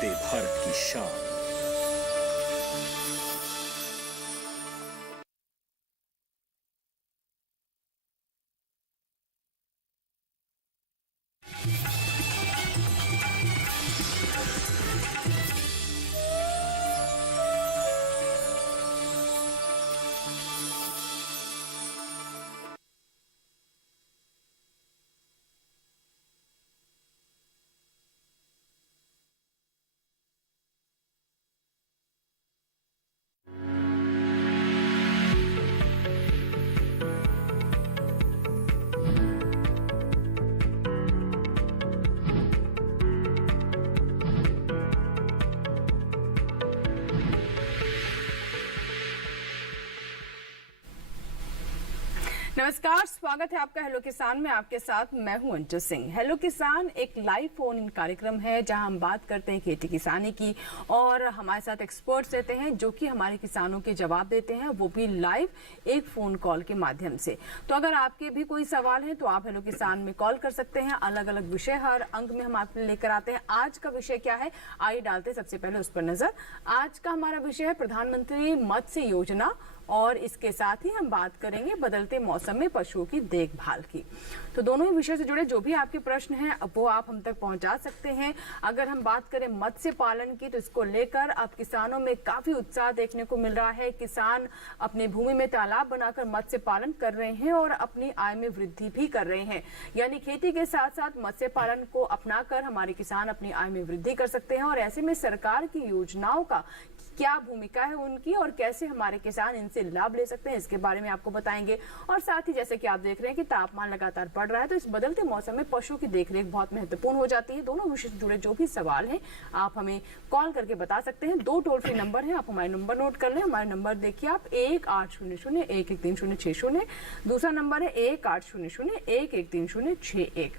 वंदे भारत की शान। नमस्कार, स्वागत है आपका हेलो किसान में। आपके साथ मैं हूं अंजू सिंह। हेलो किसान एक लाइव फोन इन कार्यक्रम है जहां हम बात करते हैं खेती किसानी की और हमारे साथ एक्सपर्ट्स रहते हैं जो कि हमारे किसानों के जवाब देते हैं, वो भी लाइव एक फोन कॉल के माध्यम से। तो अगर आपके भी कोई सवाल है तो आप हेलो किसान में कॉल कर सकते हैं। अलग अलग विषय हर अंक में हम आपके लिए लेकर आते हैं। आज का विषय क्या है, आइए डालते सबसे पहले उस पर नजर। आज का हमारा विषय है प्रधानमंत्री मत्स्य योजना और इसके साथ ही हम बात करेंगे बदलते मौसम में पशुओं की देखभाल की। तो दोनों ही विषय से जुड़े जो भी आपके प्रश्न हैं वो आप हम तक पहुंचा सकते हैं। अगर हम बात करें मत्स्य पालन की तो इसको लेकर अब किसानों में काफी उत्साह देखने को मिल रहा है। किसान अपनी भूमि में तालाब बनाकर मत्स्य पालन कर रहे हैं और अपनी आय में वृद्धि भी कर रहे हैं। यानी खेती के साथ साथ मत्स्य पालन को अपनाकर हमारे किसान अपनी आय में वृद्धि कर सकते हैं। और ऐसे में सरकार की योजनाओं का क्या भूमिका है उनकी और कैसे हमारे किसान इनसे लाभ ले सकते हैं, इसके बारे में आपको बताएंगे। और साथ ही जैसे कि आप देख रहे हैं कि तापमान लगातार बढ़ रहा है तो इस बदलते मौसम में पशुओं की देखरेख बहुत महत्वपूर्ण हो जाती है। दोनों विषय से जुड़े जो भी सवाल हैं आप हमें कॉल करके बता सकते हैं। 2 टोल फ्री नंबर है, आप हमारे नंबर नोट कर लें। हमारे नंबर देखिए आप 1800-113060, दूसरा नंबर है 1800-113061।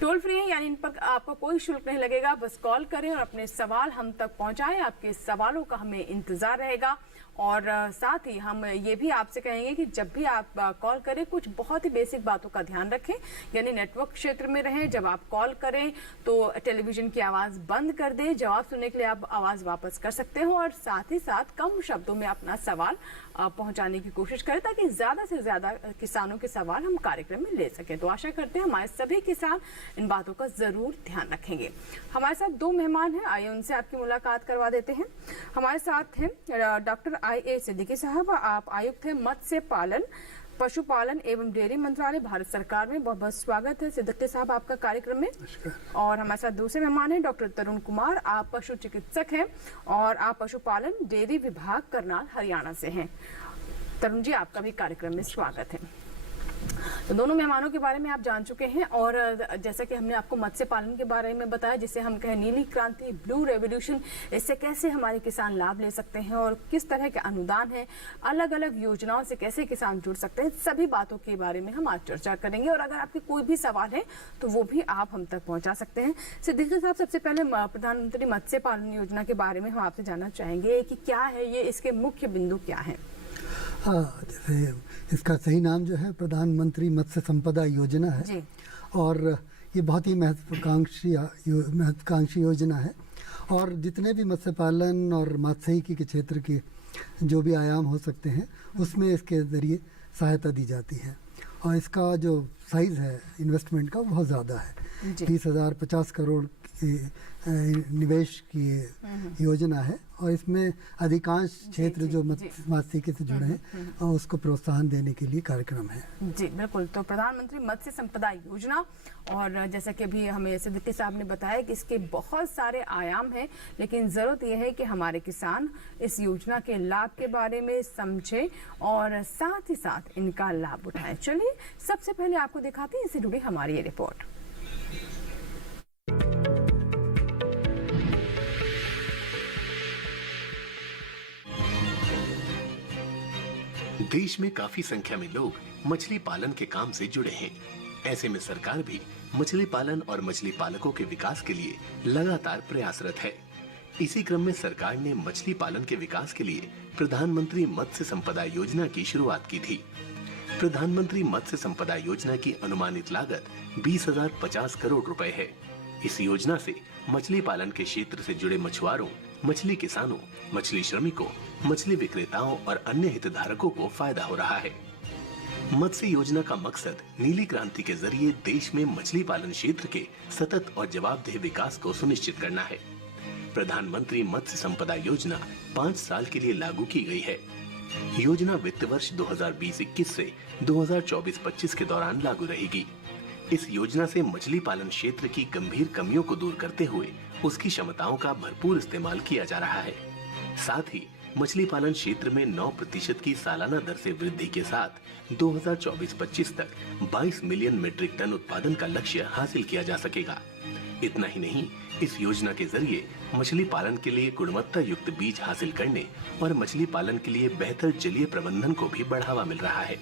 टोल फ्री है यानी इन पर आपको कोई शुल्क नहीं लगेगा। बस कॉल करें और अपने सवाल हम तक पहुंचाएं। आपके सवालों का हमें इंतजार रहेगा। और साथ ही हम ये भी आपसे कहेंगे कि जब भी आप कॉल करें कुछ बहुत ही बेसिक बातों का ध्यान रखें, यानी नेटवर्क क्षेत्र में रहें। जब आप कॉल करें तो टेलीविजन की आवाज़ बंद कर दें। जवाब सुनने के लिए आप आवाज़ वापस कर सकते हो और साथ ही साथ कम शब्दों में अपना सवाल पहुंचाने की कोशिश करें ताकि ज़्यादा से ज़्यादा किसानों के सवाल हम कार्यक्रम में ले सकें। तो आशा करते हैं हमारे सभी किसान इन बातों का ज़रूर ध्यान रखेंगे। हमारे साथ 2 मेहमान हैं, आइए उनसे आपकी मुलाकात करवा देते हैं। हमारे साथ हैं डॉक्टर I.A. सिद्दीकी साहब, आप आयुक्त हैं मत्स्य पालन पशुपालन एवं डेयरी मंत्रालय भारत सरकार में। बहुत बहुत स्वागत है सिद्दीकी साहब आपका कार्यक्रम में। और हमारे साथ दूसरे मेहमान हैं डॉक्टर तरुण कुमार, आप पशु चिकित्सक हैं और आप पशुपालन डेयरी विभाग करनाल हरियाणा से हैं। तरुण जी आपका भी कार्यक्रम में स्वागत है। तो दोनों मेहमानों के बारे में आप जान चुके हैं और जैसा कि हमने आपको मत्स्य पालन के बारे में बताया जिसे हम कहें नीली क्रांति, ब्लू रेवोल्यूशन, इससे कैसे हमारे किसान लाभ ले सकते हैं और किस तरह के अनुदान है, अलग अलग योजनाओं से कैसे किसान जुड़ सकते हैं, सभी बातों के बारे में हम आज चर्चा करेंगे। और अगर आपके कोई भी सवाल है तो वो भी आप हम तक पहुंचा सकते हैं। सिद्दीकी साहब, सबसे पहले प्रधानमंत्री मत्स्य पालन योजना के बारे में हम आपसे जानना चाहेंगे कि क्या है ये, इसके मुख्य बिंदु क्या है? हाँ, जैसे इसका सही नाम जो है प्रधानमंत्री मत्स्य संपदा योजना है जी। और ये बहुत ही महत्वाकांक्षी योजना है और जितने भी मत्स्य पालन और मत्स्यिकी के क्षेत्र के जो भी आयाम हो सकते हैं उसमें इसके ज़रिए सहायता दी जाती है। और इसका जो साइज़ है इन्वेस्टमेंट का बहुत ज़्यादा है, 30,050 करोड़ की निवेश की योजना है और इसमें अधिकांश क्षेत्र जो मत्स्यिकी से जुड़े हैं और उसको प्रोत्साहन देने के लिए कार्यक्रम है। जी बिल्कुल। तो प्रधानमंत्री मत्स्य संपदा योजना, और जैसा कि अभी हमें सिद्दीकी साहब ने बताया कि इसके बहुत सारे आयाम हैं, लेकिन ज़रूरत यह है कि हमारे किसान इस योजना के लाभ के बारे में समझें और साथ ही साथ इनका लाभ उठाएं। चलिए सबसे पहले आपको दिखाते हैं इससे जुड़ी हमारी ये रिपोर्ट। देश में काफी संख्या में लोग मछली पालन के काम से जुड़े हैं। ऐसे में सरकार भी मछली पालन और मछली पालकों के विकास के लिए लगातार प्रयासरत है। इसी क्रम में सरकार ने मछली पालन के विकास के लिए प्रधानमंत्री मत्स्य संपदा योजना की शुरुआत की थी। प्रधानमंत्री मत्स्य संपदा योजना की अनुमानित लागत 20,050 करोड़ रुपए है। इस योजना से मछली पालन के क्षेत्र से जुड़े मछुआरों, मछली किसानों, मछली श्रमिकों, मछली विक्रेताओं और अन्य हितधारकों को फायदा हो रहा है। मत्स्य योजना का मकसद नीली क्रांति के जरिए देश में मछली पालन क्षेत्र के सतत और जवाबदेह विकास को सुनिश्चित करना है। प्रधानमंत्री मत्स्य संपदा योजना 5 साल के लिए लागू की गई है। योजना वित्त वर्ष 2020-21 से 2024-25 के दौरान लागू रहेगी। इस योजना से मछली पालन क्षेत्र की गंभीर कमियों को दूर करते हुए उसकी क्षमताओं का भरपूर इस्तेमाल किया जा रहा है। साथ ही मछली पालन क्षेत्र में 9% की सालाना दर से वृद्धि के साथ 2024-25 तक 22 मिलियन मीट्रिक टन उत्पादन का लक्ष्य हासिल किया जा सकेगा। इतना ही नहीं, इस योजना के जरिए मछली पालन के लिए गुणवत्ता युक्त बीज हासिल करने और मछली पालन के लिए बेहतर जलीय प्रबंधन को भी बढ़ावा मिल रहा है।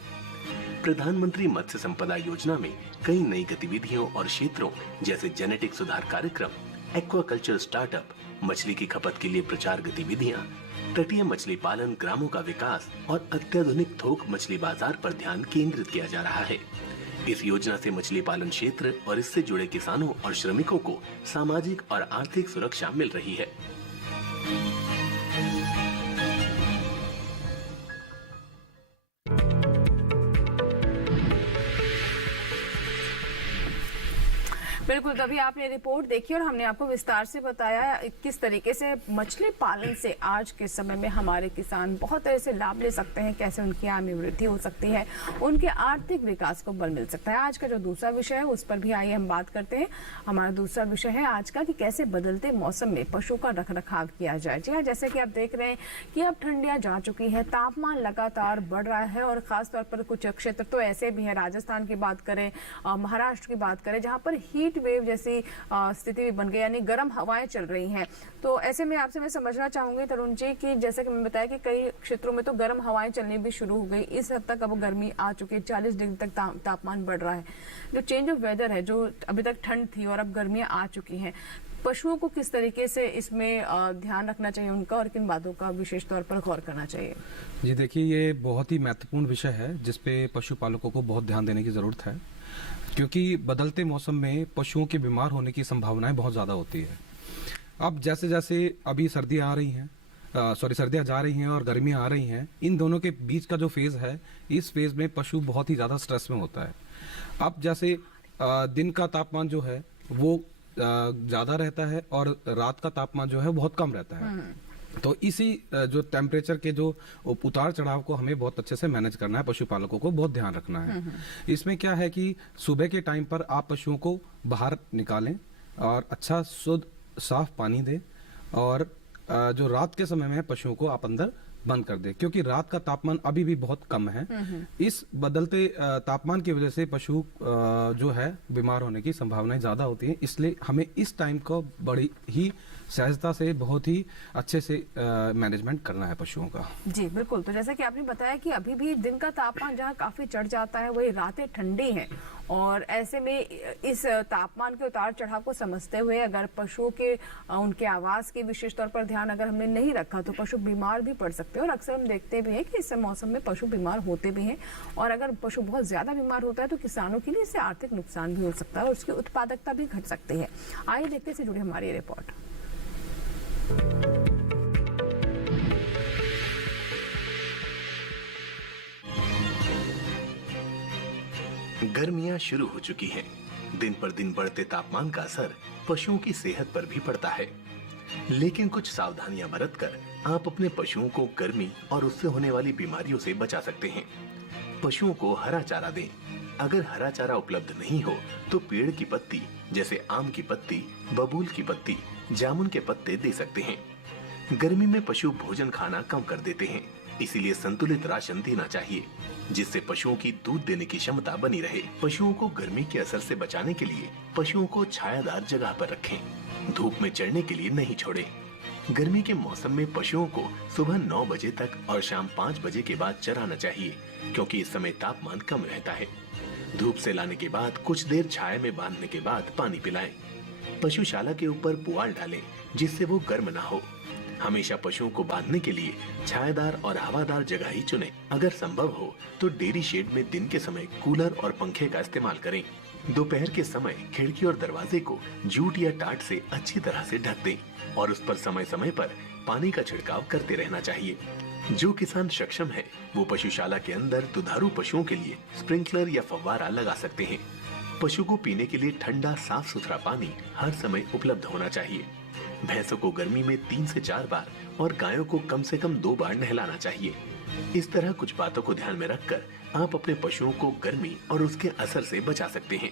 प्रधानमंत्री मत्स्य संपदा योजना में कई नई गतिविधियों और क्षेत्रों जैसे जेनेटिक सुधार कार्यक्रम, एक्वाकल्चर स्टार्टअप, मछली की खपत के लिए प्रचार गतिविधियां, तटीय मछली पालन ग्रामों का विकास और अत्याधुनिक थोक मछली बाजार पर ध्यान केंद्रित किया जा रहा है। इस योजना से मछली पालन क्षेत्र और इससे जुड़े किसानों और श्रमिकों को सामाजिक और आर्थिक सुरक्षा मिल रही है। बिल्कुल, तभी आपने रिपोर्ट देखी और हमने आपको विस्तार से बताया किस तरीके से मछली पालन से आज के समय में हमारे किसान बहुत तरह से लाभ ले सकते हैं, कैसे उनकी आय में वृद्धि हो सकती है, उनके आर्थिक विकास को बल मिल सकता है। आज का जो दूसरा विषय है उस पर भी आइए हम बात करते हैं। हमारा दूसरा विषय है आज का कि कैसे बदलते मौसम में पशुओं का रखरखाव किया जाए। जी हाँ, जैसे कि आप देख रहे हैं कि अब ठंडियां जा चुकी है, तापमान लगातार बढ़ रहा है और खासतौर पर कुछ क्षेत्र तो ऐसे भी है, राजस्थान की बात करें, महाराष्ट्र की बात करें, जहाँ पर हीट वेव जैसी स्थिति भी बन गई, यानी गर्म हवाएं चल रही हैं। तो ऐसे में आपसे मैं समझना चाहूंगी तरुण जी कि जैसे कि मैंने बताया कि कई क्षेत्रों में तो गर्म हवाएं चलनी भी शुरू हो गई, इस हद तक अब गर्मी आ चुकी है, 40 डिग्री तक तापमान बढ़ रहा है। जो चेंज ऑफ वेदर है, जो अभी तक ठंड थी और अब गर्मियां आ चुकी हैं, पशुओं को किस तरीके से इसमें ध्यान रखना चाहिए उनका और किन बातों का विशेष तौर पर गौर करना चाहिए? जी देखिए, ये बहुत ही महत्वपूर्ण विषय है जिसपे पशुपालकों को बहुत ध्यान देने की जरूरत है, क्योंकि बदलते मौसम में पशुओं के बीमार होने की संभावनाएं बहुत ज़्यादा होती है। अब जैसे जैसे अभी सर्दियाँ आ रही हैं, सर्दियाँ जा रही हैं और गर्मियाँ आ रही हैं, इन दोनों के बीच का जो फेज़ है, इस फेज़ में पशु बहुत ही ज़्यादा स्ट्रेस में होता है। अब जैसे दिन का तापमान जो है वो ज़्यादा रहता है और रात का तापमान जो है बहुत कम रहता है। तो इसी जो टेम्परेचर के जो उतार चढ़ाव को हमें बहुत अच्छे से मैनेज करना है, पशुपालकों को बहुत ध्यान रखना है। इसमें क्या है कि सुबह के टाइम पर आप पशुओं को बाहर निकालें और अच्छा शुद्ध साफ पानी दें, और जो रात के समय में पशुओं को आप अंदर बंद कर दें, क्योंकि रात का तापमान अभी भी बहुत कम है। इस बदलते तापमान की वजह से पशु जो है बीमार होने की संभावनाएं ज्यादा होती हैं, इसलिए हमें इस टाइम को बड़ी ही सहजता से बहुत ही अच्छे से मैनेजमेंट करना है पशुओं का। जी बिल्कुल, तो जैसा कि आपने बताया कि अभी भी दिन का तापमान जहाँ काफी चढ़ जाता है, वही रातें ठंडी हैं, और ऐसे में इस तापमान के उतार चढ़ाव को समझते हुए अगर पशुओं के उनके आवास के विशेष तौर पर ध्यान अगर हमने नहीं रखा तो पशु बीमार भी पड़ सकते हैं। और अक्सर हम देखते भी हैं कि इस मौसम में पशु बीमार होते भी हैं, और अगर पशु बहुत ज्यादा बीमार होता है तो किसानों के लिए इससे आर्थिक नुकसान भी हो सकता है और उसकी उत्पादकता भी घट सकती है। आइए देखते से जुड़ी हमारी रिपोर्ट। गर्मियां शुरू हो चुकी हैं। दिन पर दिन बढ़ते तापमान का असर पशुओं की सेहत पर भी पड़ता है, लेकिन कुछ सावधानियां बरतकर आप अपने पशुओं को गर्मी और उससे होने वाली बीमारियों से बचा सकते हैं। पशुओं को हरा चारा दें। अगर हरा चारा उपलब्ध नहीं हो तो पेड़ की पत्ती जैसे आम की पत्ती, बबूल की पत्ती, जामुन के पत्ते दे सकते हैं। गर्मी में पशु भोजन खाना कम कर देते हैं, इसीलिए संतुलित राशन देना चाहिए जिससे पशुओं की दूध देने की क्षमता बनी रहे। पशुओं को गर्मी के असर से बचाने के लिए पशुओं को छायादार जगह पर रखें, धूप में चरने के लिए नहीं छोड़ें। गर्मी के मौसम में पशुओं को सुबह 9 बजे तक और शाम 5 बजे के बाद चराना चाहिए, क्योंकि इस समय तापमान कम रहता है। धूप से लाने के बाद कुछ देर छाया में बांधने के बाद पानी पिलाएं। पशुशाला के ऊपर पुआल डालें जिससे वो गर्म ना हो। हमेशा पशुओं को बांधने के लिए छायादार और हवादार जगह ही चुनें। अगर संभव हो तो डेयरी शेड में दिन के समय कूलर और पंखे का इस्तेमाल करें। दोपहर के समय खिड़की और दरवाजे को जूट या टाट से अच्छी तरह से ढक दें और उस पर समय समय पर पानी का छिड़काव करते रहना चाहिए। जो किसान सक्षम है वो पशुशाला के अंदर दुधारू पशुओं के लिए स्प्रिंकलर या फव्वारा लगा सकते हैं। पशु को पीने के लिए ठंडा साफ सुथरा पानी हर समय उपलब्ध होना चाहिए। भैंसों को गर्मी में 3 से 4 बार और गायों को कम से कम 2 बार नहलाना चाहिए। इस तरह कुछ बातों को ध्यान में रखकर आप अपने पशुओं को गर्मी और उसके असर से बचा सकते हैं।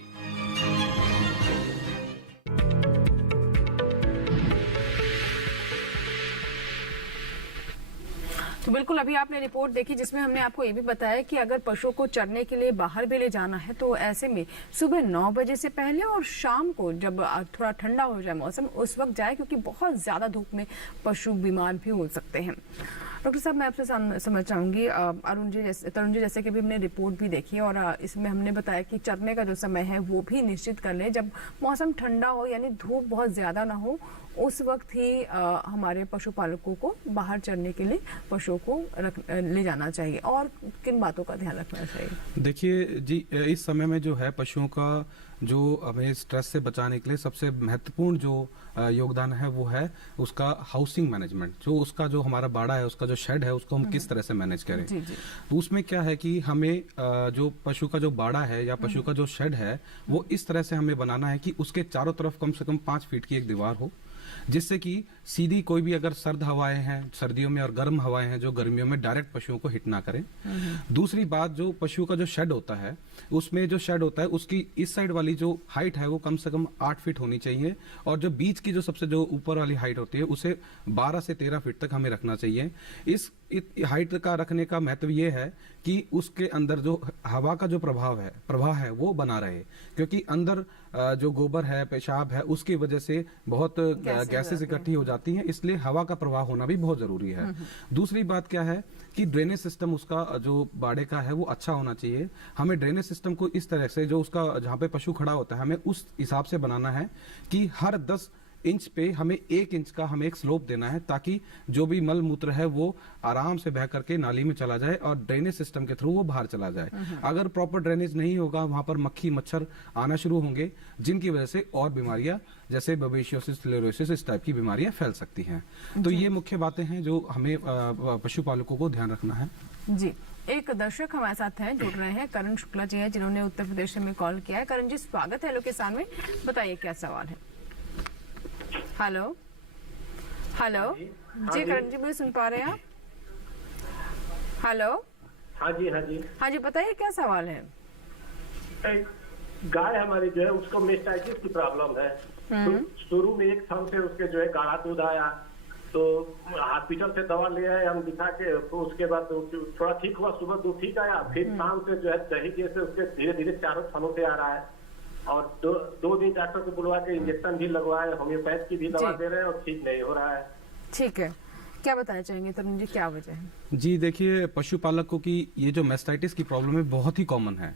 तो बिल्कुल अभी आपने रिपोर्ट देखी जिसमें हमने आपको ये भी बताया कि अगर पशुओं को चरने के लिए बाहर भी ले जाना है तो ऐसे में सुबह 9 बजे से पहले और शाम को जब थोड़ा ठंडा हो जाए मौसम उस वक्त जाए, क्योंकि बहुत ज्यादा धूप में पशु बीमार भी हो सकते हैं। डॉक्टर साहब, मैं आपसे समझ चाहूंगी, तरुण जी जैसे कि भी हमने रिपोर्ट भी देखी और इसमें हमने बताया कि चरने का जो समय है वो भी निश्चित कर ले जब मौसम ठंडा हो, यानी धूप बहुत ज्यादा ना हो, उस वक्त ही हमारे पशुपालकों को बाहर चरने के लिए पशुओं को ले जाना चाहिए। और किन बातों का ध्यान रखना चाहिए? देखिए जी, इस समय में जो है पशुओं का जो हमें स्ट्रेस से बचाने के लिए सबसे महत्वपूर्ण जो योगदान है वो है उसका हाउसिंग मैनेजमेंट। जो उसका जो हमारा बाड़ा है, उसका जो शेड है, उसको हम किस तरह से मैनेज करें। जी जी। तो उसमें क्या है कि हमें जो पशु का जो बाड़ा है या पशु का जो शेड है वो इस तरह से हमें बनाना है कि उसके चारों तरफ कम से कम 5 फीट की एक दीवार हो, जिससे कि सीधी कोई भी अगर सर्द हवाएं हैं सर्दियों में और गर्म हवाएं हैं जो गर्मियों में डायरेक्ट पशुओं को हिट ना करें। दूसरी बात, जो पशु का जो शेड होता है उसमें जो शेड होता है उसकी इस साइड वाली जो हाइट है वो कम से कम 8 फीट होनी चाहिए और जो बीच की जो सबसे जो ऊपर वाली हाइट होती है उसे 12 से 13 फीट तक हमें रखना चाहिए। इस हाइट का रखने का महत्व ये है कि उसके अंदर जो हवा का जो प्रवाह है वो बना रहे, क्योंकि अंदर जो गोबर है, पेशाब है, उसकी वजह से बहुत गैसेस इकट्ठी हो जाती हैं, इसलिए हवा का प्रवाह होना भी बहुत जरूरी है। दूसरी बात क्या है कि ड्रेनेज सिस्टम उसका जो बाड़े का है वो अच्छा होना चाहिए। हमें ड्रेनेज सिस्टम को इस तरह से जो उसका जहाँ पे पशु खड़ा होता है हमें उस हिसाब से बनाना है कि हर 10 इंच पे हमें 1 इंच का हमें एक स्लोप देना है, ताकि जो भी मल मूत्र है वो आराम से बह करके नाली में चला जाए और ड्रेनेज सिस्टम के थ्रू वो बाहर चला जाए। अगर प्रॉपर ड्रेनेज नहीं होगा वहां पर मक्खी मच्छर आना शुरू होंगे, जिनकी वजह से और बीमारियां जैसे बबेशियोसिस, फिलेरियोसिस, इस टाइप की बीमारियां फैल सकती हैं। तो ये मुख्य बातें हैं जो हमें पशुपालकों को ध्यान रखना है। जी, एक दर्शक हमारे साथ हैं, जुड़ रहे हैं, करण शुक्ला जी हैं जिन्होंने उत्तर प्रदेश में कॉल किया है। करण जी, स्वागत है हेलो किसान में, बताइए क्या सवाल है। हेलो हेलो जी, करण जी मुझे सुन पा रहे हैं आप? हेलो, हाँ जी हाँ जी हाँ जी, बताइए क्या सवाल है। गाय हमारी जो है उसको मेस्टाइटिस की प्रॉब्लम है। तो शुरू में एक थन से उसके जो है गाढ़ा दूध आया, तो हॉस्पिटल से दवा ले आए हम दिखा के, तो उसके बाद थोड़ा ठीक हुआ, सुबह दूध ठीक आया, फिर शाम से जो है दही जैसे उसके धीरे धीरे चारों थनों से आ रहा है और दो दिन डॉक्टर को बुलवा के इंजेक्शन भी लगवाए, होम्योपैथ की भी दवा दे रहे हैं और ठीक नहीं हो रहा है। ठीक है, क्या बताना चाहेंगे तरुण जी, क्या वजह है? जी देखिए, पशुपालकों की ये जो मेस्टाइटिस की प्रॉब्लम है बहुत ही कॉमन है।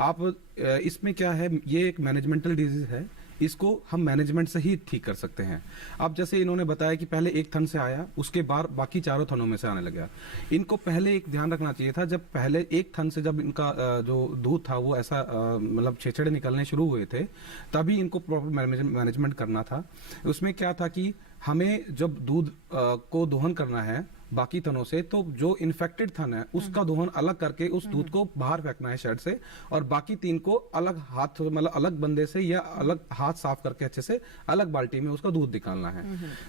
आप इसमें क्या है, ये एक मैनेजमेंटल डिजीज है, इसको हम मैनेजमेंट से ही ठीक कर सकते हैं। अब जैसे इन्होंने बताया कि पहले एक थन से आया, उसके बाद बाकी चारों थनों में से आने लगा। इनको पहले एक ध्यान रखना चाहिए था, जब पहले एक थन से जब इनका जो दूध था वो ऐसा मतलब छेछड़े निकलने शुरू हुए थे, तभी इनको प्रॉपर मैनेजमेंट करना था। उसमें क्या था कि हमें जब दूध को दोहन करना है बाकी थनों से, तो जो इन्फेक्टेड थन है उसका दोहन अलग करके उस दूध को बाहर फेंकना है शेड से, और बाकी 3 को अलग हाथ मतलब अलग बंदे से या अलग हाथ साफ करके अच्छे से अलग बाल्टी में उसका दूध निकालना है।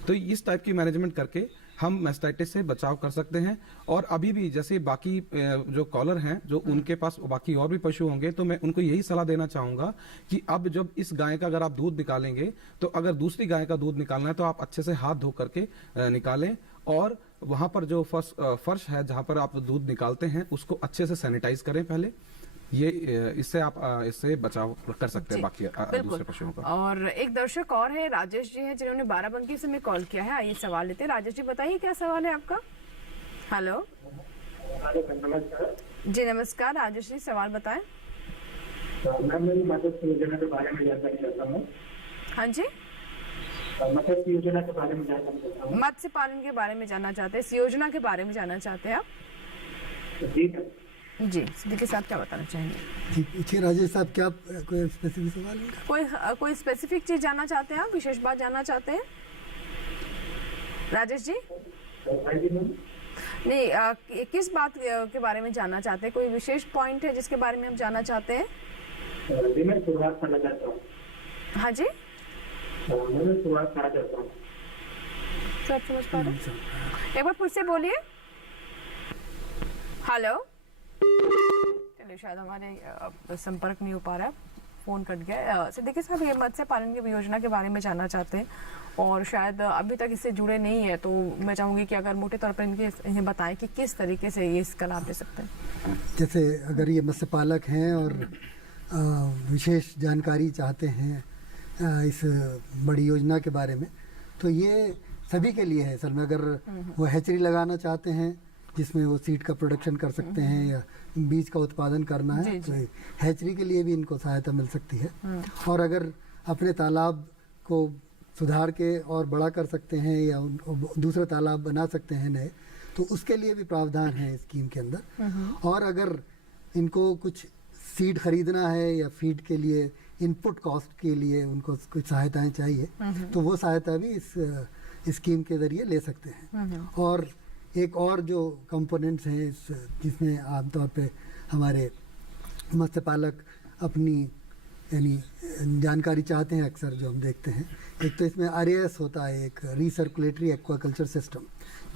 तो इस टाइप की मैनेजमेंट करके हम मेस्टाइटिस से बचाव कर सकते हैं। और अभी भी जैसे बाकी जो कॉलर हैं जो उनके पास बाकी और भी पशु होंगे, तो मैं उनको यही सलाह देना चाहूंगा कि अब जब इस गाय का अगर आप दूध निकालेंगे, तो अगर दूसरी गाय का दूध निकालना है तो आप अच्छे से हाथ धो करके निकालें, और वहां पर जो फर्श है जहां पर आप दूध निकालते हैं उसको अच्छे से सैनिटाइज करें पहले। ये इससे आप इससे बचाव कर सकते हैं बाकी दूसरे पशुओं का। और एक दर्शक और है, राजेश जी हैं जिन्होंने बाराबंकी से हमें कॉल किया है। आइए सवाल लेते हैं। राजेश जी, बताइए क्या सवाल है आपका। हेलो जी, नमस्कार राजेश जी, सवाल बताएं। मैं मत्स्य योजना के बारे में जानना चाहता हूँ। हाँ जी, मत्स्य योजना के बारे में जानना चाहता हूँ। मत्स्य पालन के बारे में जानना चाहते हैं, इस योजना के बारे में जानना चाहते हैं आप? जी जी सिद्दीकी साहब क्या बताना चाहेंगे? ठीक, पूछिए राजेश साहब, क्या कोई स्पेसिफिक सवाल है? कोई स्पेसिफिक चीज जानना चाहते हैं आप, विशेष बात जानना चाहते हैं राजेश जी? नहीं, किस बात के बारे में जानना चाहते हैं? कोई विशेष पॉइंट है जिसके बारे में हम जानना चाहते हैं? मैं शुरुआत करना चाहता हूँ। हाँ जी, मैं शुरुआत करना चाहता हूँ। सब समझ पा रहे हैं? एक बार फिर से बोलिए। हेलो, चलिए शायद हमारे संपर्क नहीं हो पा रहा है, फोन कट गया। सिद्दीकी साहब, ये मत्स्य पालन की योजना के बारे में जानना चाहते हैं और शायद अभी तक इससे जुड़े नहीं है, तो मैं चाहूंगी कि अगर मोटे तौर पर इन्हें बताएं कि किस तरीके से ये इसका लाभ ले सकते हैं। जैसे अगर ये मत्स्य पालक हैं और विशेष जानकारी चाहते हैं इस बड़ी योजना के बारे में, तो ये सभी के लिए है। असल में अगर वो हैचरी लगाना चाहते हैं जिसमें वो सीड का प्रोडक्शन कर सकते हैं या बीज का उत्पादन करना है, तो हैचरी के लिए भी इनको सहायता मिल सकती है। और अगर अपने तालाब को सुधार के और बड़ा कर सकते हैं या दूसरे तालाब बना सकते हैं नए, तो उसके लिए भी प्रावधान है स्कीम के अंदर। और अगर इनको कुछ सीड खरीदना है या फीड के लिए इनपुट कॉस्ट के लिए उनको कुछ सहायताएं चाहिए, तो वो सहायता भी इस स्कीम के ज़रिए ले सकते हैं। और एक और जो कंपोनेंट्स हैं इस, जिसमें आमतौर पे हमारे मत्स्य पालक अपनी यानी जानकारी चाहते हैं, अक्सर जो हम देखते हैं, एक तो इसमें RAS होता है, एक रीसर्कुलेटरी एक्वाकल्चर सिस्टम,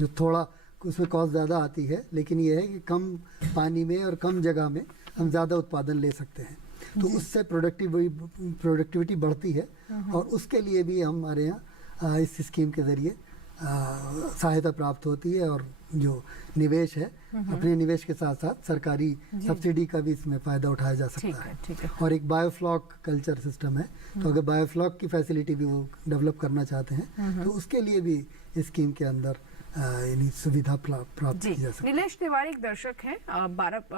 जो थोड़ा उसमें कॉस्ट ज़्यादा आती है, लेकिन ये है कि कम पानी में और कम जगह में हम ज़्यादा उत्पादन ले सकते हैं, तो उससे प्रोडक्टिविटी बढ़ती है। और उसके लिए भी हमारे यहाँ इस स्कीम के ज़रिए सहायता प्राप्त होती है। और जो निवेश है, अपने निवेश के साथ साथ सरकारी सब्सिडी का भी इसमें फ़ायदा उठाया जा सकता है। ठीक है। और एक बायोफ्लॉक कल्चर सिस्टम है, तो अगर बायोफ्लॉक की फैसिलिटी भी वो डेवलप करना चाहते हैं, तो उसके लिए भी इस स्कीम के अंदर यानी सुविधा प्राप्त की जा सकती है। नीलेश तिवारी एक दर्शक हैं,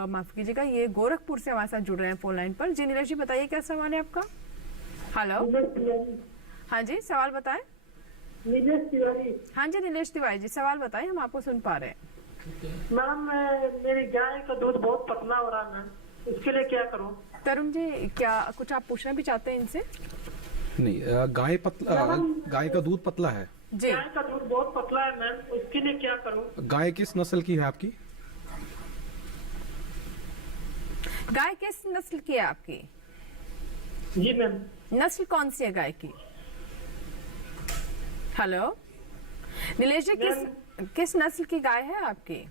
माफ कीजिएगा, ये गोरखपुर से हमारे साथ जुड़ रहे हैं फोन लाइन पर। जी नीलेश जी, बताइए क्या सवाल है आपका? हेलो, हाँ जी, सवाल बताएं। नीलेश तिवारी। हाँ जी नीलेश तिवारी जी, सवाल बताएं, हम आपको सुन पा रहे हैं। मैम, मेरी गाय का दूध बहुत पतला हो रहा है मैम, इसके लिए क्या करूं? तरुण जी, क्या कुछ आप पूछना भी चाहते हैं इनसे? नहीं, गाय का दूध पतला है जी। गाय का दूध बहुत पतला है मैम, उसके लिए क्या करूं? गाय किस नस्ल की है आपकी? गाय किस नस्ल की है आपकी? जी मैम। नस्ल कौन सी है गाय की? हेलो नीलेश जी, किस नस्ल की गाय है आपकी?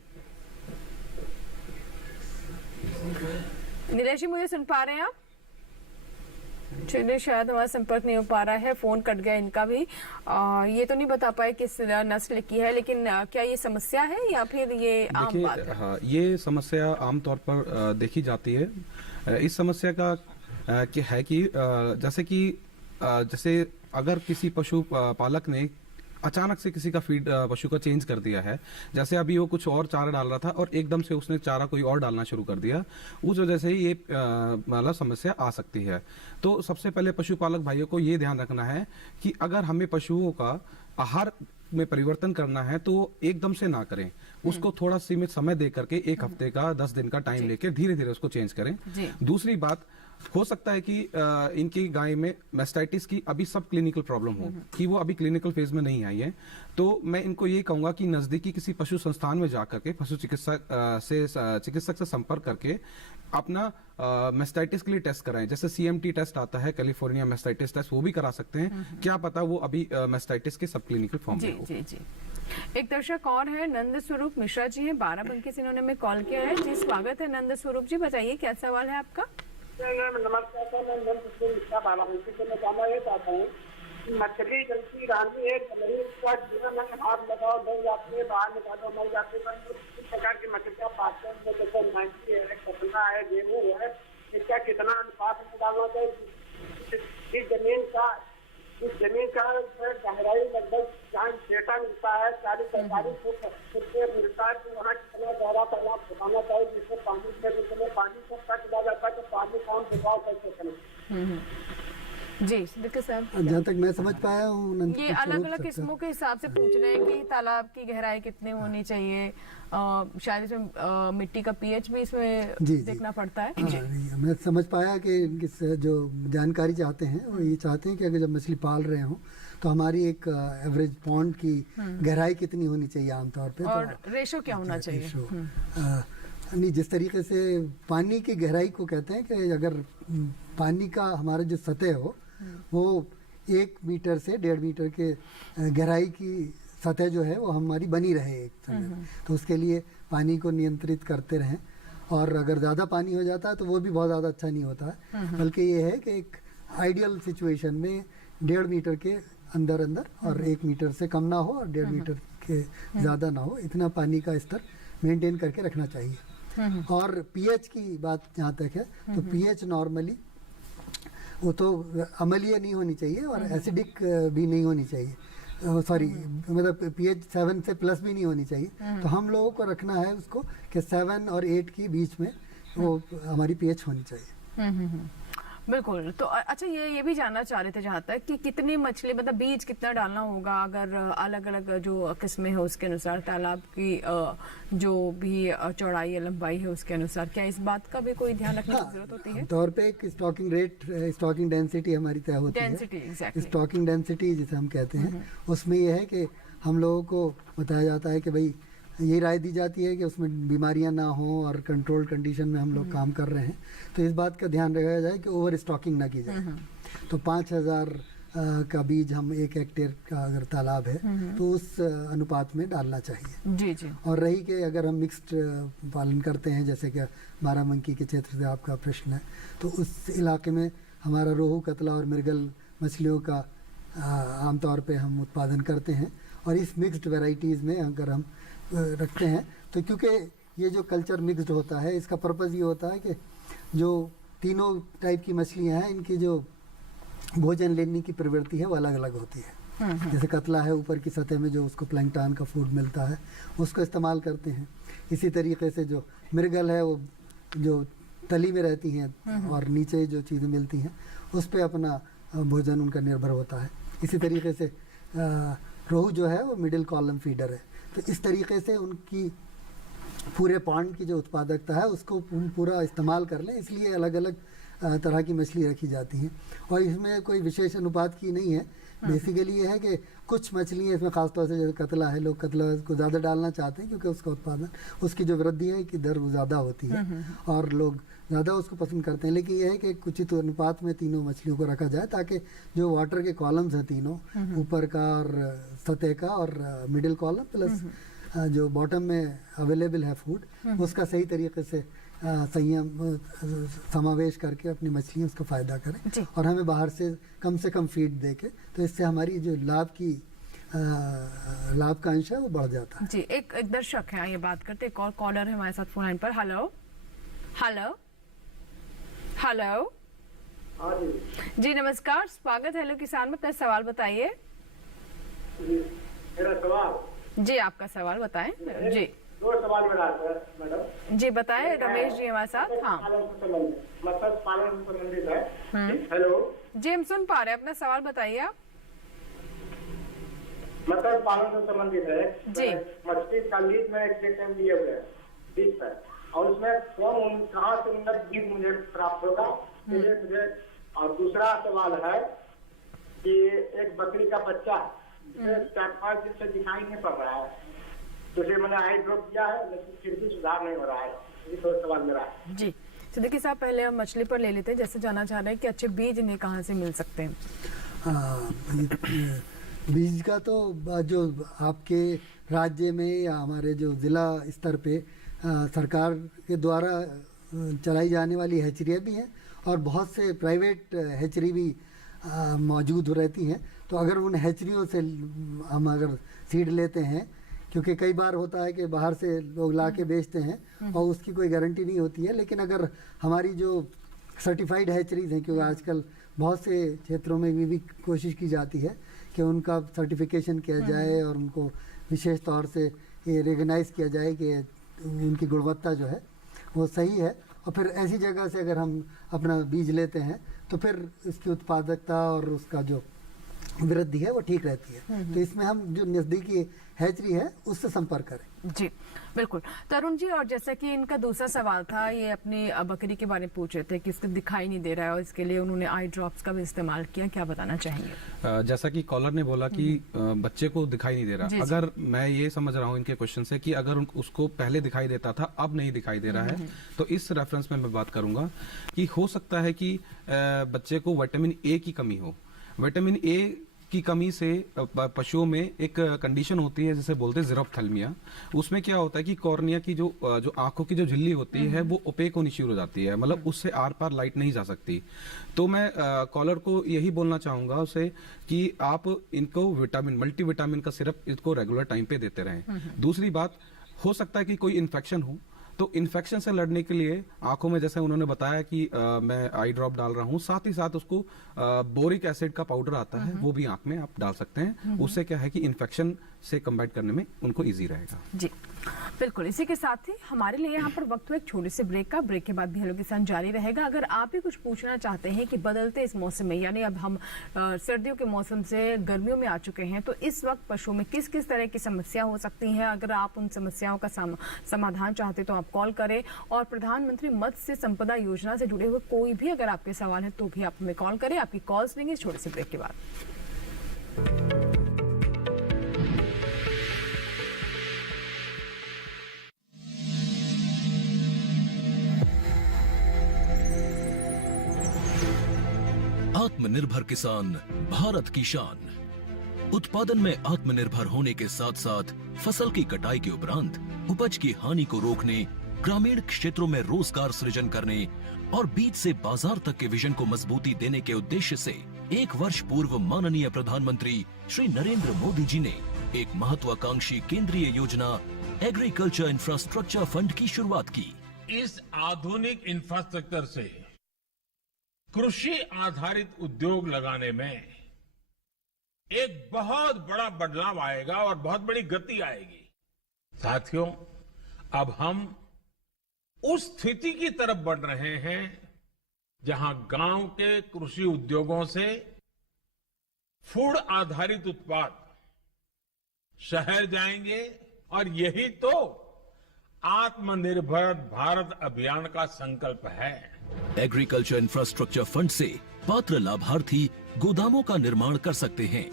नीलेश जी, मुझे सुन पा रहे हैं आप? चलिए, शायद हमारा संपर्क नहीं हो पा रहा है, फोन कट गया इनका भी। ये तो नहीं बता पाए किस नस्ल की है, लेकिन क्या ये समस्या है या फिर ये आम बात है? हाँ, ये समस्या आमतौर पर देखी जाती है। इस समस्या का है कि जैसे अगर किसी पशु पालक ने अचानक से किसी का फीड पशु का चेंज कर दिया है, जैसे अभी वो कुछ और चारा डाल रहा था और एकदम से उसने चारा कोई और डालना शुरू कर दिया, उस वजह से ही ये मतलब समस्या आ सकती है। तो सबसे पहले पशुपालक भाइयों को ये ध्यान रखना है कि अगर हमें पशुओं का आहार में परिवर्तन करना है तो एकदम से ना करें, उसको थोड़ा सीमित समय दे करके 1 हफ्ते का 10 दिन का टाइम लेके धीरे धीरे उसको चेंज करें। दूसरी बात, हो सकता है कि इनकी गाय में मैस्टाइटिस की अभी सब क्लिनिकल प्रॉब्लम हो, कि वो अभी क्लिनिकल फेज में नहीं आई है, तो मैं इनको ये कहूंगा कि नजदीकी किसी पशु संस्थान में जाकर के पशु चिकित्सक से संपर्क करके अपना मैस्टाइटिस के लिए टेस्ट कराएं। जैसे CMT टेस्ट आता है, कैलिफोर्निया मैस्टाइटिस टेस्ट, वो भी करा सकते हैं। क्या पता वो अभी मैस्टाइटिस के सब क्लिनिकल फॉर्म में हो। जी जी। एक दर्शक और है, नंद स्वरूप मिश्रा जी हैं, 12 बंके से इन्होंने हमें कॉल किया है। जी स्वागत है नंद स्वरूप जी, बताइए क्या सवाल है आपका? नमस्कार, मैं बालाबंकी से मैं जानना ये चाहता हूँ, मछली गलती रानी है, जीवन में हाथ लगाओ डर जाते हैं, बाहर निकालो मर जाते हैं। किस प्रकार की मछलियाँ पाते हैं, जैसे नाइटी है, कपड़ा है, गेहूँ है, इसका कितना अनुपात में डालना चाहिए? इस जमीन का गहराई लगभग 6 मिलता है, 40-45 फुट से मिलता है, तो वहाँ कितना गहरा तालाब बनाना चाहिए जिससे पानी से पानी सब कट चला जाता है, तो पानी कौन बचाव कैसे करें? जी देखिए साहब, जहाँ तक मैं समझ पाया हूँ ये अलग अलग किस्मों के हिसाब से पूछ रहे हैं कि तालाब की गहराई कितनी होनी चाहिए। शायद इसमें मिट्टी का पीएच भी इसमें जी। देखना पड़ता है। हाँ, मैं समझ पाया कि इनकी जो जानकारी चाहते हैं वो ये चाहते हैं कि अगर जब मछली पाल रहे हों तो हमारी एक एवरेज पॉन्ड की गहराई कितनी होनी चाहिए आमतौर पे, और रेशो क्या होना चाहिए। रेशो, नहीं, जिस तरीके से पानी की गहराई को कहते हैं कि अगर पानी का हमारा जो सतह हो वो 1 मीटर से 1.5 मीटर के गहराई की सतह जो है वो हमारी बनी रहे एक समय में, तो उसके लिए पानी को नियंत्रित करते रहें। और अगर ज़्यादा पानी हो जाता है तो वो भी बहुत ज़्यादा अच्छा नहीं होता है, बल्कि ये है कि एक आइडियल सिचुएशन में 1.5 मीटर के अंदर अंदर और 1 मीटर से कम ना हो और 1.5 मीटर के ज़्यादा ना हो, इतना पानी का स्तर मेंटेन करके रखना चाहिए। और पीएच की बात जहाँ तक है तो पीएच नॉर्मली वो तो अम्लीय नहीं होनी चाहिए और एसिडिक भी नहीं होनी चाहिए, सॉरी मतलब पीएच 7 से प्लस भी नहीं होनी चाहिए। तो हम लोगों को रखना है उसको कि 7 और 8 के बीच में वो हमारी पीएच होनी चाहिए। बिल्कुल। तो अच्छा, ये भी जानना चाह रहे थे जहाँ तक कि कितनी मछली, मतलब बीज कितना डालना होगा अगर अलग अलग जो किस्में है उसके अनुसार, तालाब की जो भी चौड़ाई या लंबाई है उसके अनुसार, क्या इस बात का भी कोई ध्यान रखने की जरूरत होती है? तौर पे एक स्टॉकिंग रेट, स्टॉकिंग डेंसिटी हमारी तय होती है। Density, exactly. स्टॉकिंग डेंसिटी जिसे हम कहते हैं, उसमें ये है कि हम लोगों को बताया जाता है कि भाई ये राय दी जाती है कि उसमें बीमारियां ना हो और कंट्रोल कंडीशन में हम लोग काम कर रहे हैं, तो इस बात का ध्यान रखा जाए कि ओवर स्टॉकिंग ना की जाए। तो 5000 का बीज हम 1 हेक्टेयर का अगर तालाब है तो उस अनुपात में डालना चाहिए। जी जी। और रही कि अगर हम मिक्स्ड पालन करते हैं, जैसे कि बाराबंकी के क्षेत्र से आपका प्रश्न है, तो उस इलाके में हमारा रोहू, कतला और मृगल मछलियों का आमतौर पे हम उत्पादन करते हैं। और इस मिक्स्ड वैरायटीज़ में अगर हम रखते हैं तो क्योंकि ये जो कल्चर मिक्स्ड होता है इसका पर्पज़ ये होता है कि जो तीनों टाइप की मछलियां हैं इनकी जो भोजन लेने की प्रवृत्ति है वो अलग अलग होती है। जैसे कतला है, ऊपर की सतह में जो उसको प्लैंकटन का फूड मिलता है उसको इस्तेमाल करते हैं। इसी तरीके से जो मृगल है वो जो तली में रहती हैं और नीचे जो चीज़ें मिलती हैं उस पर अपना भोजन उनका निर्भर होता है। इसी तरीके से रोहू जो है वो मिडिल कॉलम फीडर है। तो इस तरीके से उनकी पूरे पॉन्ड की जो उत्पादकता है उसको पूरा इस्तेमाल कर लें, इसलिए अलग अलग तरह की मछली रखी जाती हैं। और इसमें कोई विशेष अनुपात की नहीं है, बेसिकली ये है कि कुछ मछलियाँ इसमें खासतौर से जैसे कतला है, लोग कतला को ज़्यादा डालना चाहते हैं क्योंकि उसका उत्पादन, उसकी जो वृद्धि है की दर वो ज़्यादा होती है और लोग ज़्यादा उसको पसंद करते हैं। लेकिन यह है कि उचित अनुपात में तीनों मछलियों को रखा जाए ताकि जो वाटर के कॉलम्स हैं तीनों, ऊपर का और सतह का और मिडिल कॉलम प्लस जो बॉटम में अवेलेबल है फूड, उसका सही तरीके से संयम समावेश करके अपनी मछलियाँ उसका फ़ायदा करें और हमें बाहर से कम फीड दे के, तो इससे हमारी जो लाभ का अंश है वो बढ़ जाता है। जी, एक दर्शक है, आइए बात करते, एक और कॉलर है हमारे साथ फोन लाइन पर। Hello hello hello. जी नमस्कार, स्वागत है हेलो किसान में। अपना सवाल बताइए। मेरा सवाल जी, आपका सवाल बताएं। जी, 2 सवाल मेरा है मैडम। जी बताएं, रमेश जी हमारे साथ। हाँ, मत्स्य पालन से संबंधित है। हेलो जी, हम सुन पा रहे हैं, अपना सवाल बताइए आप। मत्स्य पालन से संबंधित है जी। मछली का लीज में एक्सटेंशन दिए हुए हैं 20 पर, और उसमें कहाँ से उन्नत बीज मुझे प्राप्त होगा मुझे। और दूसरा सवाल है कि एक बकरी का बच्चा 4-5 दिन से दिखाई नहीं पड़ रहा है, तो मैंने आई ड्रॉप किया है लेकिन फिर भी सुधार नहीं हो रहा है। ये तो सवाल मेरा है। जी, तो देखिए साहब, पहले हम मछली पर ले लेते हैं। जैसे जानना चाह रहे हैं कि अच्छे बीज इन्हें कहाँ से मिल सकते हैं? बीज का तो जो आपके राज्य में या हमारे जो ज़िला स्तर पे सरकार के द्वारा चलाई जाने वाली हैचरियाँ भी हैं और बहुत से प्राइवेट हैचरी भी मौजूद रहती हैं। तो अगर उन हैचरियों से हम अगर सीड लेते हैं, क्योंकि कई बार होता है कि बाहर से लोग ला के बेचते हैं और उसकी कोई गारंटी नहीं होती है, लेकिन अगर हमारी जो सर्टिफाइड हैचरीज हैं, क्योंकि आजकल बहुत से क्षेत्रों में भी कोशिश की जाती है कि उनका सर्टिफिकेशन किया जाए और उनको विशेष तौर से ये रिकग्नाइज़ किया जाए कि उनकी गुणवत्ता जो है वो सही है और फिर ऐसी जगह से अगर हम अपना बीज लेते हैं तो फिर इसकी उत्पादकता और उसका जो वृद्धि है वो ठीक रहती है। तो इसमें हम जो नज़दीकी हैचरी है उससे संपर्क करें। जी बिल्कुल। तरुण जी, और जैसा कि इनका दूसरा सवाल था, ये अपनी बकरी के बारे में पूछ रहे थे कि इसको दिखाई नहीं दे रहा है और इसके लिए उन्होंने आई ड्रॉप्स का भी इस्तेमाल किया, क्या बताना चाहेंगे? जैसा कि कॉलर ने बोला कि बच्चे को दिखाई नहीं दे रहा, जी, अगर मैं ये समझ रहा हूँ इनके क्वेश्चन से कि अगर उसको पहले दिखाई देता था अब नहीं दिखाई दे रहा है, तो इस रेफरेंस में मैं बात करूंगा कि हो सकता है कि बच्चे को विटामिन ए की कमी हो। विटामिन ए की कमी से पशुओं में एक कंडीशन होती है जिसे बोलते हैं ज़ीरोफ्थेल्मिया। उसमें क्या होता है कि कॉर्निया की जो आंखों की जो झिल्ली होती है वो ओपेक होनी शुरू हो जाती है, मतलब उससे आर पार लाइट नहीं जा सकती। तो मैं कॉलर को यही बोलना चाहूंगा उसे कि आप इनको मल्टीविटामिन का सिरप इसको रेगुलर टाइम पे देते रहें। दूसरी बात, हो सकता है कि कोई इन्फेक्शन हो, तो इन्फेक्शन से लड़ने के लिए आंखों में, जैसे उन्होंने बताया कि मैं आई ड्रॉप डाल रहा हूं, साथ ही साथ उसको बोरिक एसिड का पाउडर आता है वो भी आंख में आप डाल सकते हैं। उससे क्या है कि इन्फेक्शन से कम्बैट करने में उनको इजी रहेगा। जी बिल्कुल। इसी के साथ ही हमारे लिए यहाँ पर वक्त हुआ एक छोटे से ब्रेक का। ब्रेक के बाद भी हम लोग के साथ जारी रहेगा। अगर आप भी कुछ पूछना चाहते हैं कि बदलते इस मौसम में, यानी अब हम सर्दियों के मौसम से गर्मियों में आ चुके हैं, तो इस वक्त पशुओं में किस किस तरह की समस्या हो सकती हैं, अगर आप उन समस्याओं का समाधान चाहते तो आप कॉल करें। और प्रधानमंत्री मत्स्य संपदा योजना से जुड़े हुए कोई भी अगर आपके सवाल है तो भी आप हमें कॉल करें। आपकी कॉल्स लेंगे इस छोटे से ब्रेक के बाद। आत्मनिर्भर किसान भारत की शान। उत्पादन में आत्मनिर्भर होने के साथ साथ फसल की कटाई के उपरांत उपज की हानि को रोकने, ग्रामीण क्षेत्रों में रोजगार सृजन करने और बीज से बाजार तक के विजन को मजबूती देने के उद्देश्य से 1 वर्ष पूर्व माननीय प्रधानमंत्री श्री नरेंद्र मोदी जी ने एक महत्वाकांक्षी केंद्रीय योजना एग्रीकल्चर इंफ्रास्ट्रक्चर फंड की शुरुआत की। इस आधुनिक इंफ्रास्ट्रक्चर से कृषि आधारित उद्योग लगाने में एक बहुत बड़ा बदलाव आएगा और बहुत बड़ी गति आएगी। साथियों, अब हम उस स्थिति की तरफ बढ़ रहे हैं जहां गांव के कृषि उद्योगों से फूड आधारित उत्पाद शहर जाएंगे और यही तो आत्मनिर्भर भारत अभियान का संकल्प है। एग्रीकल्चर इंफ्रास्ट्रक्चर फंड से पात्र लाभार्थी गोदामों का निर्माण कर सकते हैं,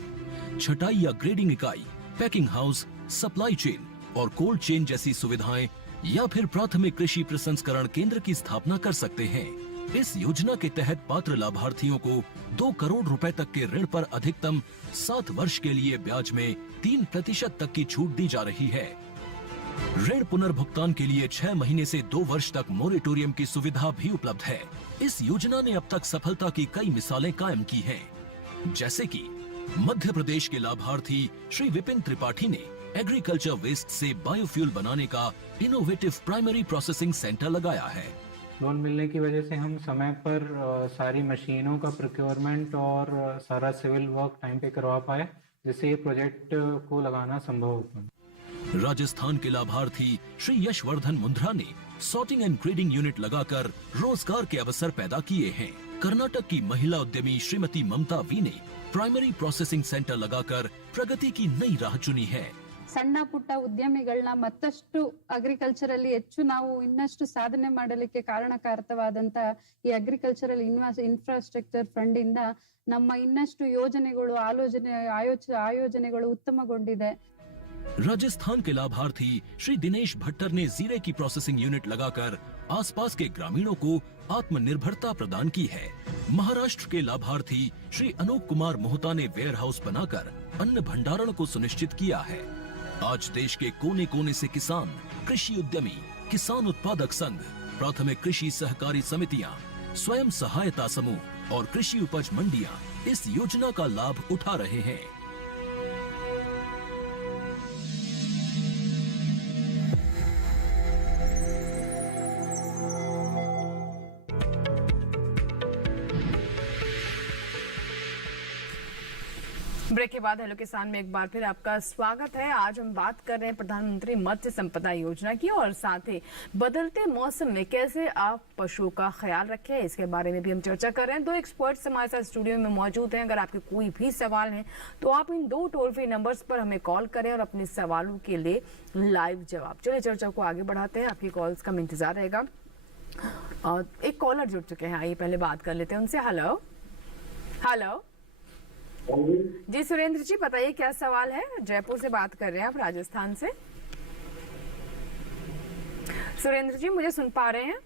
छटाई या ग्रेडिंग इकाई, पैकिंग हाउस, सप्लाई चेन और कोल्ड चेन जैसी सुविधाएं या फिर प्राथमिक कृषि प्रसंस्करण केंद्र की स्थापना कर सकते हैं। इस योजना के तहत पात्र लाभार्थियों को 2 करोड़ रुपए तक के ऋण पर अधिकतम 7 वर्ष के लिए ब्याज में 3% तक की छूट दी जा रही है। ऋण पुनर्भुगतान के लिए 6 महीने से 2 वर्ष तक मोरेटोरियम की सुविधा भी उपलब्ध है। इस योजना ने अब तक सफलता की कई मिसालें कायम की हैं, जैसे कि मध्य प्रदेश के लाभार्थी श्री विपिन त्रिपाठी ने एग्रीकल्चर वेस्ट से बायोफ्यूल बनाने का इनोवेटिव प्राइमरी प्रोसेसिंग सेंटर लगाया है। लोन मिलने की वजह से हम समय पर सारी मशीनों का प्रोक्योरमेंट और सारा सिविल वर्क टाइम पे करवा पाए, जिससे ये प्रोजेक्ट को लगाना संभव हो पाए। राजस्थान के लाभार्थी श्री यशवर्धन मुंद्रा ने सॉर्टिंग एंड ग्रेडिंग यूनिट लगाकर रोजगार के अवसर पैदा किए हैं। कर्नाटक की महिला उद्यमी श्रीमती ममता वी ने प्राइमरी प्रोसेसिंग सेंटर लगाकर प्रगति की नई राह चुनी है। ಸಣ್ಣ ಪುಟ್ಟ ಉದ್ಯಮಿಗಳನ್ನ ಮತ್ತಷ್ಟು ಅಗ್ರಿಕಲ್ಚರ್ ಅಲ್ಲಿ ಹೆಚ್ಚು ನಾವು ಇನ್ನಷ್ಟು ಸಾಧನೆ ಮಾಡಲಿಕ್ಕೆ ಕಾರಣಕಾರಕವಾದಂತ ಈ ಅಗ್ರಿಕಲ್ಚರಲ್ ಇನ್ಫ್ರಾಸ್ಟ್ರಕ್ಚರ್ ಫಂಡ್ ಇಂದ ನಮ್ಮ ಇನ್ನಷ್ಟು ಯೋಜನೆಗಳು ಆಯೋಜನೆಗಳು ಉತ್ತಮಗೊಂಡಿದೆ। राजस्थान के लाभार्थी श्री दिनेश भट्टर ने जीरे की प्रोसेसिंग यूनिट लगाकर आसपास के ग्रामीणों को आत्मनिर्भरता प्रदान की है। महाराष्ट्र के लाभार्थी श्री अनूप कुमार मोहता ने वेयर हाउस बनाकर अन्न भंडारण को सुनिश्चित किया है। आज देश के कोने कोने से किसान, कृषि उद्यमी, किसान उत्पादक संघ, प्राथमिक कृषि सहकारी समितियां, स्वयं सहायता समूह और कृषि उपज मंडियां इस योजना का लाभ उठा रहे हैं। ब्रेक के बाद हेलो किसान में एक बार फिर आपका स्वागत है। आज हम बात कर रहे हैं प्रधानमंत्री मत्स्य संपदा योजना की और साथ ही बदलते मौसम में कैसे आप पशुओं का ख्याल रखें, इसके बारे में भी हम चर्चा कर रहे हैं। 2 एक्सपर्ट्स हमारे साथ स्टूडियो में मौजूद हैं। अगर आपके कोई भी सवाल हैं तो आप इन 2 टोल फ्री नंबर्स पर हमें कॉल करें और अपने सवालों के लिए लाइव जवाब। चलिए चर्चा को आगे बढ़ाते हैं, आपकी कॉल्स का इंतजार रहेगा। एक कॉलर जुड़ चुके हैं, आइए पहले बात कर लेते हैं उनसे। हेलो हेलो जी सुरेंद्र जी, बताइए क्या सवाल है। जयपुर से बात कर रहे हैं आप, राजस्थान से। सुरेंद्र जी मुझे सुन पा रहे हैं?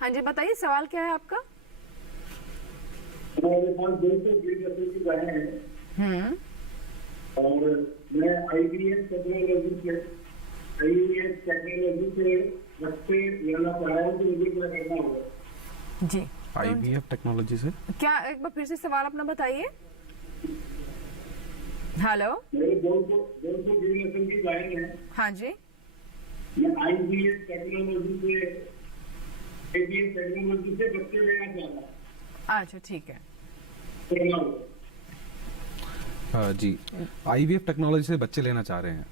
हाँ जी, बताइए सवाल क्या है आपका। और मैं IVF टेक्नोलॉजी से बच्चे लेना चाह रहा हूँ, तो मुझे क्या करना होगा? जी IVF टेक्नोलॉजी से क्या, एक बार फिर से सवाल अपना बताइए। हेलो, मेरे 200 नस्ल की गायें हैं। हाँ जी, मैं IVF टेक्नोलॉजी से बच्चे लेना चाह रहा हूँ। अच्छा ठीक है। करना होगा। जी, IVF टेक्नोलॉजी से बच्चे लेना चाह रहे हैं।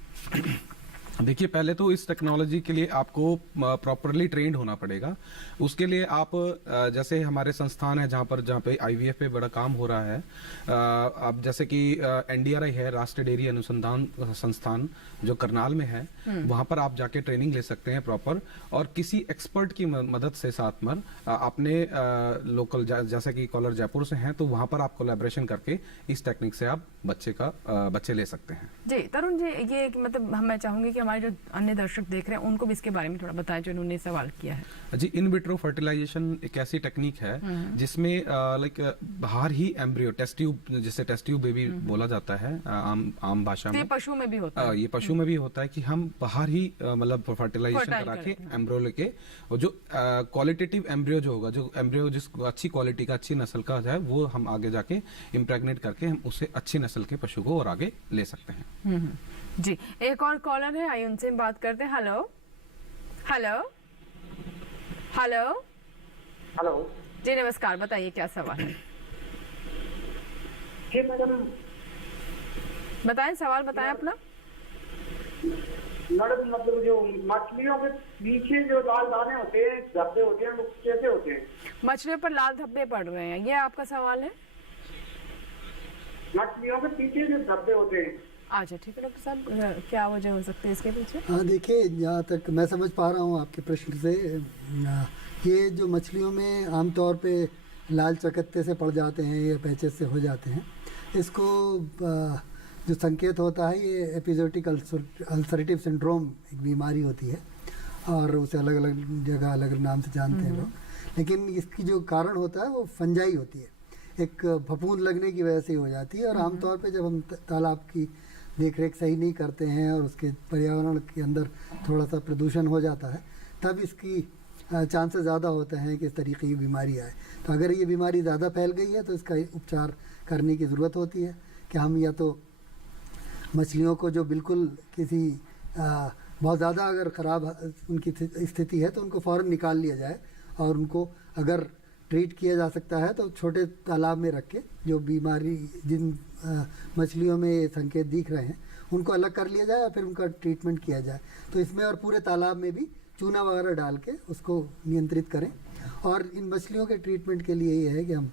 देखिए, पहले तो इस टेक्नोलॉजी के लिए आपको प्रॉपरली ट्रेंड होना पड़ेगा। उसके लिए आप जैसे हमारे संस्थान है जहाँ पे IVF पे बड़ा काम हो रहा है, अब जैसे कि NDRI है, राष्ट्रीय डेयरी अनुसंधान संस्थान जो करनाल में है, वहाँ पर आप जाके ट्रेनिंग ले सकते हैं प्रॉपर, और किसी एक्सपर्ट की मदद से साथ में अपने लोकल जैसे कि कॉलर जयपुर से हैं तो वहाँ पर आप कोलैबोरेशन करके इस टेक्निक से आप बच्चे ले सकते हैं। जी तरुण जी, ये मतलब मैं चाहूंगी कि हमारे जो अन्य दर्शक देख रहे हैं उनको भी इसके बारे में थोड़ा बताएं जो उन्होंने सवाल किया है। जी, इन विट्रो फर्टिलाइजेशन एक ऐसी टेक्निक है जिसमें लाइक बाहर ही एम्ब्रियो, टेस्ट ट्यूब, जिसे टेस्ट ट्यूब बेबी बोला जाता है आम भाषा में, पशु में भी होता है। ये पशु में भी होता है कि हम बाहर ही मतलब फर्टिलाइजेशन करा के एम्ब्रियो लेके, और जो क्वालिटेटिव एम्ब्रियो जो होगा, जो एम्ब्रियो जिस अच्छी क्वालिटी का, अच्छी नस्ल का है, वो हम आगे जाके इम्प्रेग्नेट करके हम उससे अच्छी नस्ल के पशु को और आगे ले सकते हैं। जी, एक और कॉलर है, आइए उनसे बात करते हैं। हेलो हेलो हेलो हेलो जी नमस्कार, बताइए क्या सवाल है। जी मैडम, बताएं सवाल, बताएं अपना। मैडम मतलब जो मछलियों के पीछे जो लाल दाने होते हैं, धब्बे होते हैं, वो कैसे होते हैं? मछलियों पर लाल धब्बे पड़ रहे हैं, ये आपका सवाल है? मछलियों के पीछे जो धब्बे होते हैं। अच्छा ठीक है डॉक्टर साहब, क्या वजह हो सकती है इसके पीछे? हाँ देखिए, जहाँ तक मैं समझ पा रहा हूँ आपके प्रश्न से, ये जो मछलियों में आमतौर पे लाल चकत्ते से पड़ जाते हैं या पैचेस से हो जाते हैं, इसको जो संकेत होता है, ये एपिजोटिक अल्सरेटिव सिंड्रोम एक बीमारी होती है, और उसे अलग अलग जगह अलग अलग नाम से जानते हैं लोग। लेकिन इसकी जो कारण होता है वो फंजाई होती है, एक फफूंद लगने की वजह से हो जाती है। और आमतौर पे जब हम तालाब की देखरेख सही नहीं करते हैं और उसके पर्यावरण के अंदर थोड़ा सा प्रदूषण हो जाता है, तब इसकी चांसेस ज़्यादा होते हैं कि इस तरीके की बीमारी आए। तो अगर ये बीमारी ज़्यादा फैल गई है तो इसका उपचार करने की ज़रूरत होती है कि हम या तो मछलियों को जो बिल्कुल किसी बहुत ज़्यादा अगर ख़राब उनकी स्थिति है तो उनको फ़ौरन निकाल लिया जाए, और उनको अगर ट्रीट किया जा सकता है तो छोटे तालाब में रख के जो बीमारी जिन मछलियों में ये संकेत दिख रहे हैं उनको अलग कर लिया जाए और फिर उनका ट्रीटमेंट किया जाए। तो इसमें और पूरे तालाब में भी चूना वगैरह डाल के उसको नियंत्रित करें। और इन मछलियों के ट्रीटमेंट के लिए ये है कि हम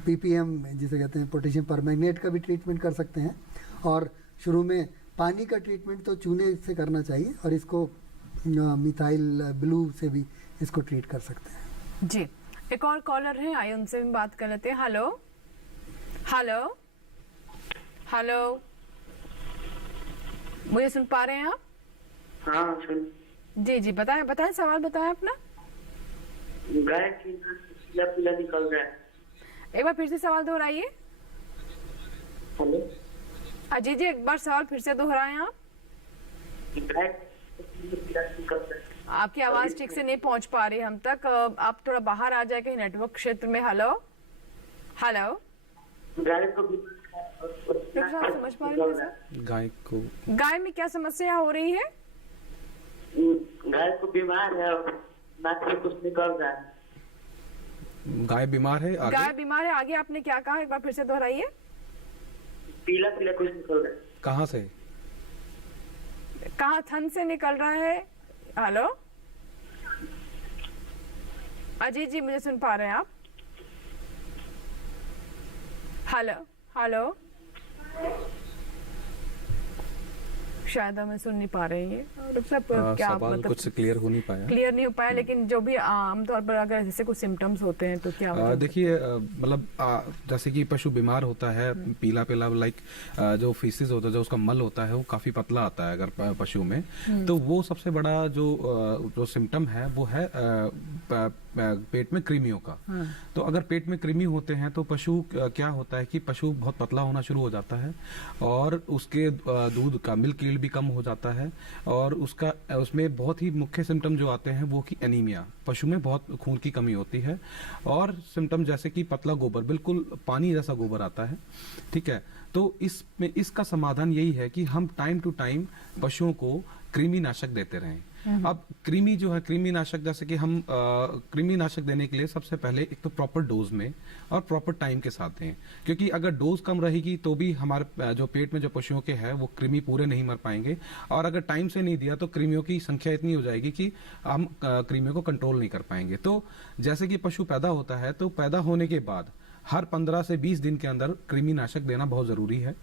PPM जिसे कहते हैं पोटेशियम परमैंगनेट का भी ट्रीटमेंट कर सकते हैं, और शुरू में पानी का ट्रीटमेंट तो चूने से करना चाहिए, और इसको मिथाइल ब्लू से भी इसको ट्रीट कर सकते हैं। जी, एक और कॉलर है, आइए उनसे भी बात कर लेते हैं। हेलो हेलो हेलो, मुझे सुन पा रहे हैं आप? हाँ सुन। जी जी, बताएं बताएं सवाल बताएं अपना। गाय की पीला पीला निकल रहा है। एक बार फिर से सवाल दोहराइए। हेलो जी जी, एक बार सवाल फिर से दोहराएं आप। गाय पीला निकल रहा है। आपकी आवाज ठीक से नहीं पहुंच पा रही हम तक, आप थोड़ा बाहर आ जाए कहीं नेटवर्क क्षेत्र में। हेलो हेलो, गाय को समझ पा रहे हैं? गाय में क्या समस्या हो रही है? गाय को बीमार है, नाक से कुछ निकल रहा है। गाय बीमार है, आगे? गाय बीमार है, आगे आपने क्या कहा, एक बार फिर से दोहराइए। पीला पीला कुछ निकल रहा है। कहाँ से? कहाँ थन से निकल रहा है? हेलो अजीत जी, मुझे सुन पा रहे हैं आप? हेलो हेलो, शायद हमें सुन नहीं पा रहे हैं ये, मतलब क्या सवाल मतलब कुछ क्लियर हो नहीं पाया। क्लियर नहीं हो पाया, लेकिन जो भी आमतौर पर अगर जैसे कुछ सिम्टम्स होते हैं तो क्या होता है? देखिए, मतलब जैसे कि पशु बीमार होता है, पीला पीला, लाइक जो फीसिस होता है, जो उसका मल होता है वो काफी पतला आता है अगर पशु में, तो वो सबसे बड़ा जो सिम्टम है वो है पेट में कृमियों का। तो अगर पेट में कृमि होते हैं तो पशु क्या होता है कि पशु बहुत पतला होना शुरू हो जाता है और उसके दूध का मिल्क यील्ड भी कम हो जाता है, और उसमें बहुत ही मुख्य सिम्टम जो आते हैं वो कि एनीमिया, पशु में बहुत खून की कमी होती है, और सिम्टम जैसे कि पतला गोबर, बिल्कुल पानी जैसा गोबर आता है। ठीक है, तो इसका समाधान यही है कि हम टाइम टू टाइम पशुओं को कृमिनाशक देते रहें। अब कृमि जो है, कृमिनाशक जैसे कि हम कृमिनाशक देने के लिए सबसे पहले एक तो प्रॉपर डोज में और प्रॉपर टाइम के साथ दें, क्योंकि अगर डोज कम रहेगी तो भी हमारे जो पेट में जो पशुओं के है वो कृमि पूरे नहीं मर पाएंगे, और अगर टाइम से नहीं दिया तो कृमियों की संख्या इतनी हो जाएगी कि हम कृमियों को कंट्रोल नहीं कर पाएंगे। तो जैसे कि पशु पैदा होता है तो पैदा होने के बाद हर 15 से 20 दिन के अंदर कृमिनाशक देना बहुत जरूरी है,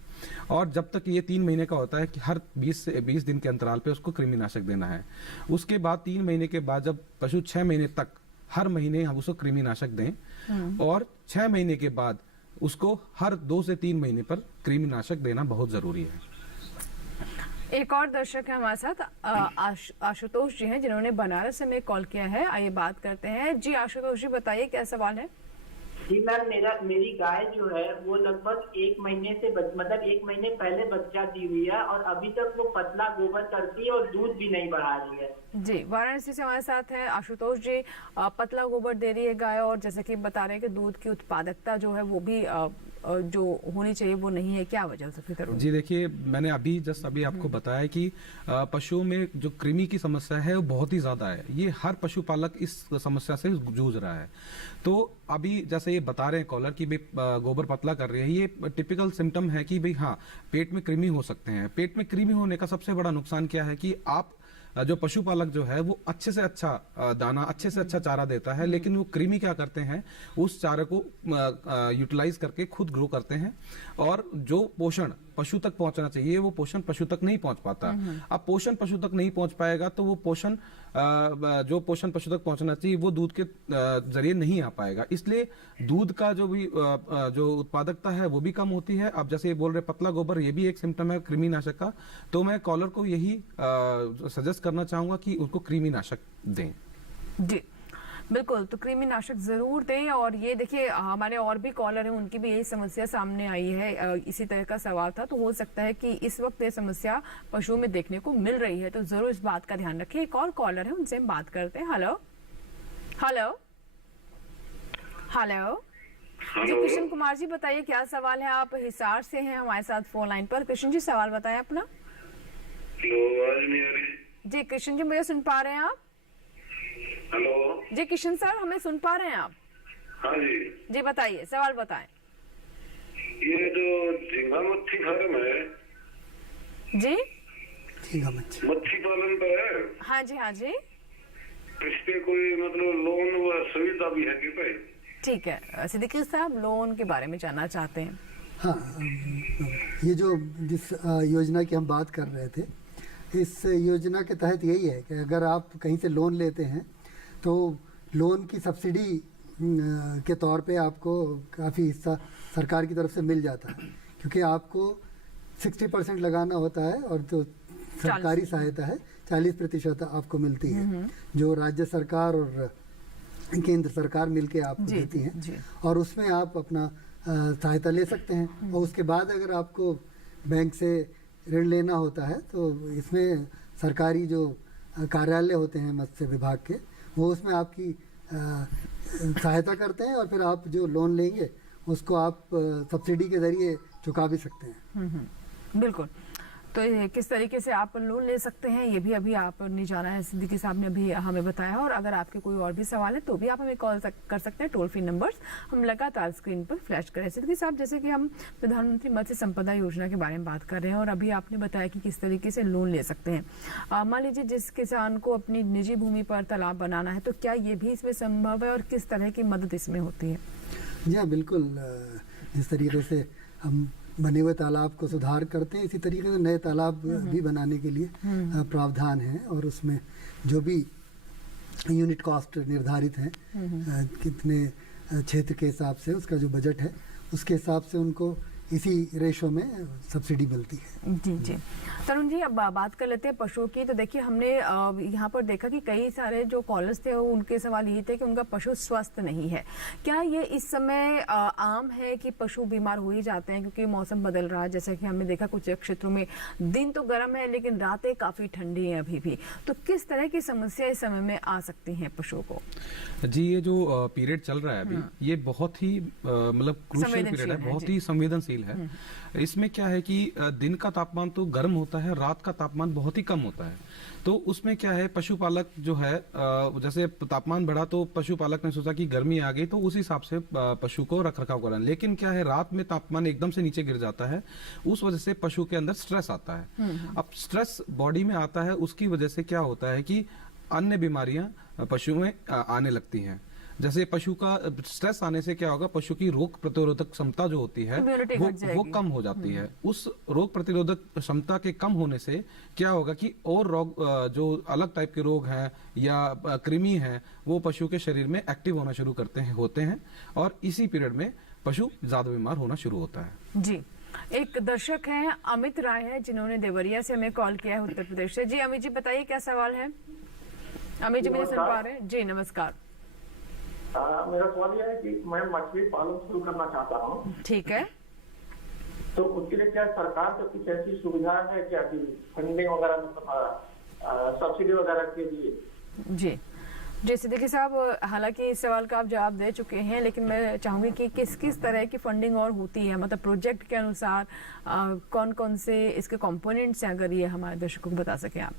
और जब तक ये 3 महीने का होता है कि हर 20 से 20 दिन के अंतराल पे उसको कृमिनाशक देना है। उसके बाद 3 महीने के बाद जब पशु 6 महीने तक हर महीने हम उसको कृमिनाशक दें, और 6 महीने के बाद उसको हर 2 से 3 महीने पर कृमिनाशक देना बहुत जरूरी है। एक और दर्शक है हमारे साथ, आशुतोष जी हैं, जिन्होंने बनारस से हमें कॉल किया है। आइए बात करते हैं। जी आशुतोष जी, बताइए क्या सवाल है? जी मैम, मेरी गाय जो है वो लगभग 1 महीने से मतलब 1 महीने पहले बच्चा दी हुई है, और अभी तक वो पतला गोबर करती है और दूध भी नहीं बढ़ा रही है। जी, वाराणसी से हमारे साथ है आशुतोष जी। पतला गोबर दे रही है गाय, और जैसे कि बता रहे हैं कि दूध की उत्पादकता जो है वो भी जो होनी चाहिए वो नहीं है, क्या वजह से फिक्र? जी देखिए, मैंने अभी आपको बताया कि पशुओं में जो कृमि की समस्या है वो बहुत ही ज्यादा है। ये हर पशुपालक इस समस्या से जूझ रहा है। तो अभी जैसे ये बता रहे हैं कॉलर कि भाई गोबर पतला कर रही है, ये टिपिकल सिम्टम है कि भाई हाँ, पेट में कृमि हो सकते हैं। पेट में कृमि होने का सबसे बड़ा नुकसान क्या है कि आप जो पशुपालक जो है वो अच्छे से अच्छा दाना, अच्छे से अच्छा चारा देता है, लेकिन वो कृमि क्या करते हैं, उस चारे को यूटिलाइज करके खुद ग्रो करते हैं, और जो पोषण पशु तक पहुंचना चाहिए वो पोषण पशु तक नहीं पहुंच पाता। अब पोषण पशु तक नहीं पहुंच पाएगा तो वो पोषण जो पोषण पशु तक पहुंचना चाहिए वो दूध के जरिए नहीं आ पाएगा, इसलिए दूध का जो उत्पादकता है वो भी कम होती है। अब जैसे ये बोल रहे पतला गोबर, ये भी एक सिम्टम है कृमिनाशक का। तो मैं कॉलर को यही सजेस्ट करना चाहूंगा कि उनको कृमिनाशक दें। जी बिल्कुल, तो कृमिनाशक जरूर दें। और ये देखिए, हमारे और भी कॉलर हैं, उनकी भी यही समस्या सामने आई है, इसी तरह का सवाल था। तो हो सकता है कि इस वक्त ये समस्या पशुओं में देखने को मिल रही है, तो जरूर इस बात का ध्यान रखें। एक और कॉलर है, उनसे हम बात करते हैं। हेलो हेलो हेलो जी, कृष्ण कुमार जी, बताइए क्या सवाल है? आप हिसार से हैं हमारे साथ फोन लाइन पर। कृष्ण जी, सवाल बताएं अपना। जी कृष्ण जी, मुझे सुन पा रहे हैं आप? हेलो जी किशन सर, हमें सुन पा रहे हैं आप? हाँ जी जी बताइए, सवाल बताएं। ये जो झींगा मच्छी फार्म है जी, झींगा मच्छी मच्छी पालन का है, हाँ जी हाँ जी, इस पे कोई मतलब लोन व सुविधा भी है कि भाई? ठीक है, सिद्दीकी साहब लोन के बारे में जानना चाहते हैं। हाँ, ये जो जिस योजना की हम बात कर रहे थे, इस योजना के तहत यही है कि अगर आप कहीं से लोन लेते हैं तो लोन की सब्सिडी के तौर पे आपको काफ़ी हिस्सा सरकार की तरफ से मिल जाता है, क्योंकि आपको 60% लगाना होता है और जो सरकारी सहायता है 40% आपको मिलती है, जो राज्य सरकार और केंद्र सरकार मिलके आपको देती हैं, और उसमें आप अपना सहायता ले सकते हैं। और उसके बाद अगर आपको बैंक से ऋण लेना होता है तो इसमें सरकारी जो कार्यालय होते हैं मत्स्य विभाग के, वो उसमें आपकी सहायता करते हैं, और फिर आप जो लोन लेंगे उसको आप सब्सिडी के जरिए चुका भी सकते हैं। बिल्कुल, तो ये किस तरीके से आप लोन ले सकते हैं ये भी अभी आपने जाना है, सिद्दीकी साहब ने अभी हमें बताया। और अगर आपके कोई और भी सवाल है तो भी आप हमें कॉल कर सकते हैं। टोल फ्री नंबर्स हम लगातार स्क्रीन पर फ्लैश करें। सिद्दीकी साहब, जैसे कि हम प्रधानमंत्री मत्स्य संपदा योजना के बारे में बात कर रहे हैं और अभी आपने बताया कि किस तरीके से लोन ले सकते हैं। मान लीजिए जिस किसान को अपनी निजी भूमि पर तालाब बनाना है तो क्या ये भी इसमें संभव है और किस तरह की मदद इसमें होती है? जी हाँ, बिल्कुल। जिस तरीके से हम बने हुए तालाब को सुधार करते हैं, इसी तरीके से नए तालाब भी बनाने के लिए प्रावधान है और उसमें जो भी यूनिट कॉस्ट निर्धारित है, कितने क्षेत्र के हिसाब से उसका जो बजट है उसके हिसाब से उनको इसी रेशो में सब्सिडी मिलती है। जी जी। तरुण जी, अब बात कर लेते हैं पशुओं की। तो देखिए हमने यहाँ पर देखा कि कई सारे जो कॉलर्स थे उनके सवाल यही थे कि उनका पशु स्वस्थ नहीं है। क्या ये इस समय आम है कि पशु बीमार हो ही जाते हैं क्योंकि मौसम बदल रहा है? जैसे कि हमने देखा कुछ क्षेत्रों में दिन तो गर्म है लेकिन रातें काफी ठंडी है अभी भी। तो किस तरह की समस्या इस समय में आ सकती है पशुओं को? जी, ये जो पीरियड चल रहा है अभी, ये बहुत ही मतलब क्रूशियल पीरियड है, बहुत ही संवेदनशील है। इसमें क्या है कि दिन का तापमान तो गर्म होता है, रात का तापमान बहुत ही कम होता है। तो उसमें क्या है, पशुपालक जो है जैसे तापमान बढ़ा तो पशुपालक ने सोचा कि गर्मी आ गई तो उस हिसाब से पशु को रख रखाव करना। लेकिन क्या है, रात में तापमान एकदम से नीचे गिर जाता है, उस वजह से पशु के अंदर स्ट्रेस आता है। अब स्ट्रेस बॉडी में आता है, उसकी वजह से क्या होता है कि अन्य बीमारियां पशु में आने लगती हैं। जैसे पशु का स्ट्रेस आने से क्या होगा, पशु की रोग प्रतिरोधक क्षमता जो होती है वो कम हो जाती है। उस रोग प्रतिरोधक क्षमता के कम होने से क्या होगा कि और रोग जो अलग टाइप के रोग हैं या कृमि हैं वो पशु के शरीर में एक्टिव होना शुरू होते हैं और इसी पीरियड में पशु ज्यादा बीमार होना शुरू होता है। जी, एक दर्शक हैं अमित राय है जिन्होंने देवरिया से हमें कॉल किया है, उत्तर प्रदेश से। जी अमित जी, बताइए क्या सवाल है? अमित जी मुझे सुन पा रहे हैं? जी नमस्कार। मेरा सवाल यह है कि मैं मछली पालन शुरू करना चाहता हूँ। ठीक है। तो उसके लिए क्या सरकार से कुछ ऐसी सुविधा है क्या कि फंडिंग वगैरह, मतलब सब्सिडी वगैरह के लिए? जी जी, सिद्दीकी साहब, हालांकि इस सवाल का आप जवाब दे चुके हैं लेकिन मैं चाहूंगी कि किस किस तरह की फंडिंग और होती है, मतलब प्रोजेक्ट के अनुसार कौन कौन से इसके कंपोनेंट्स हैं, अगर ये हमारे दर्शकों को बता सकें आप।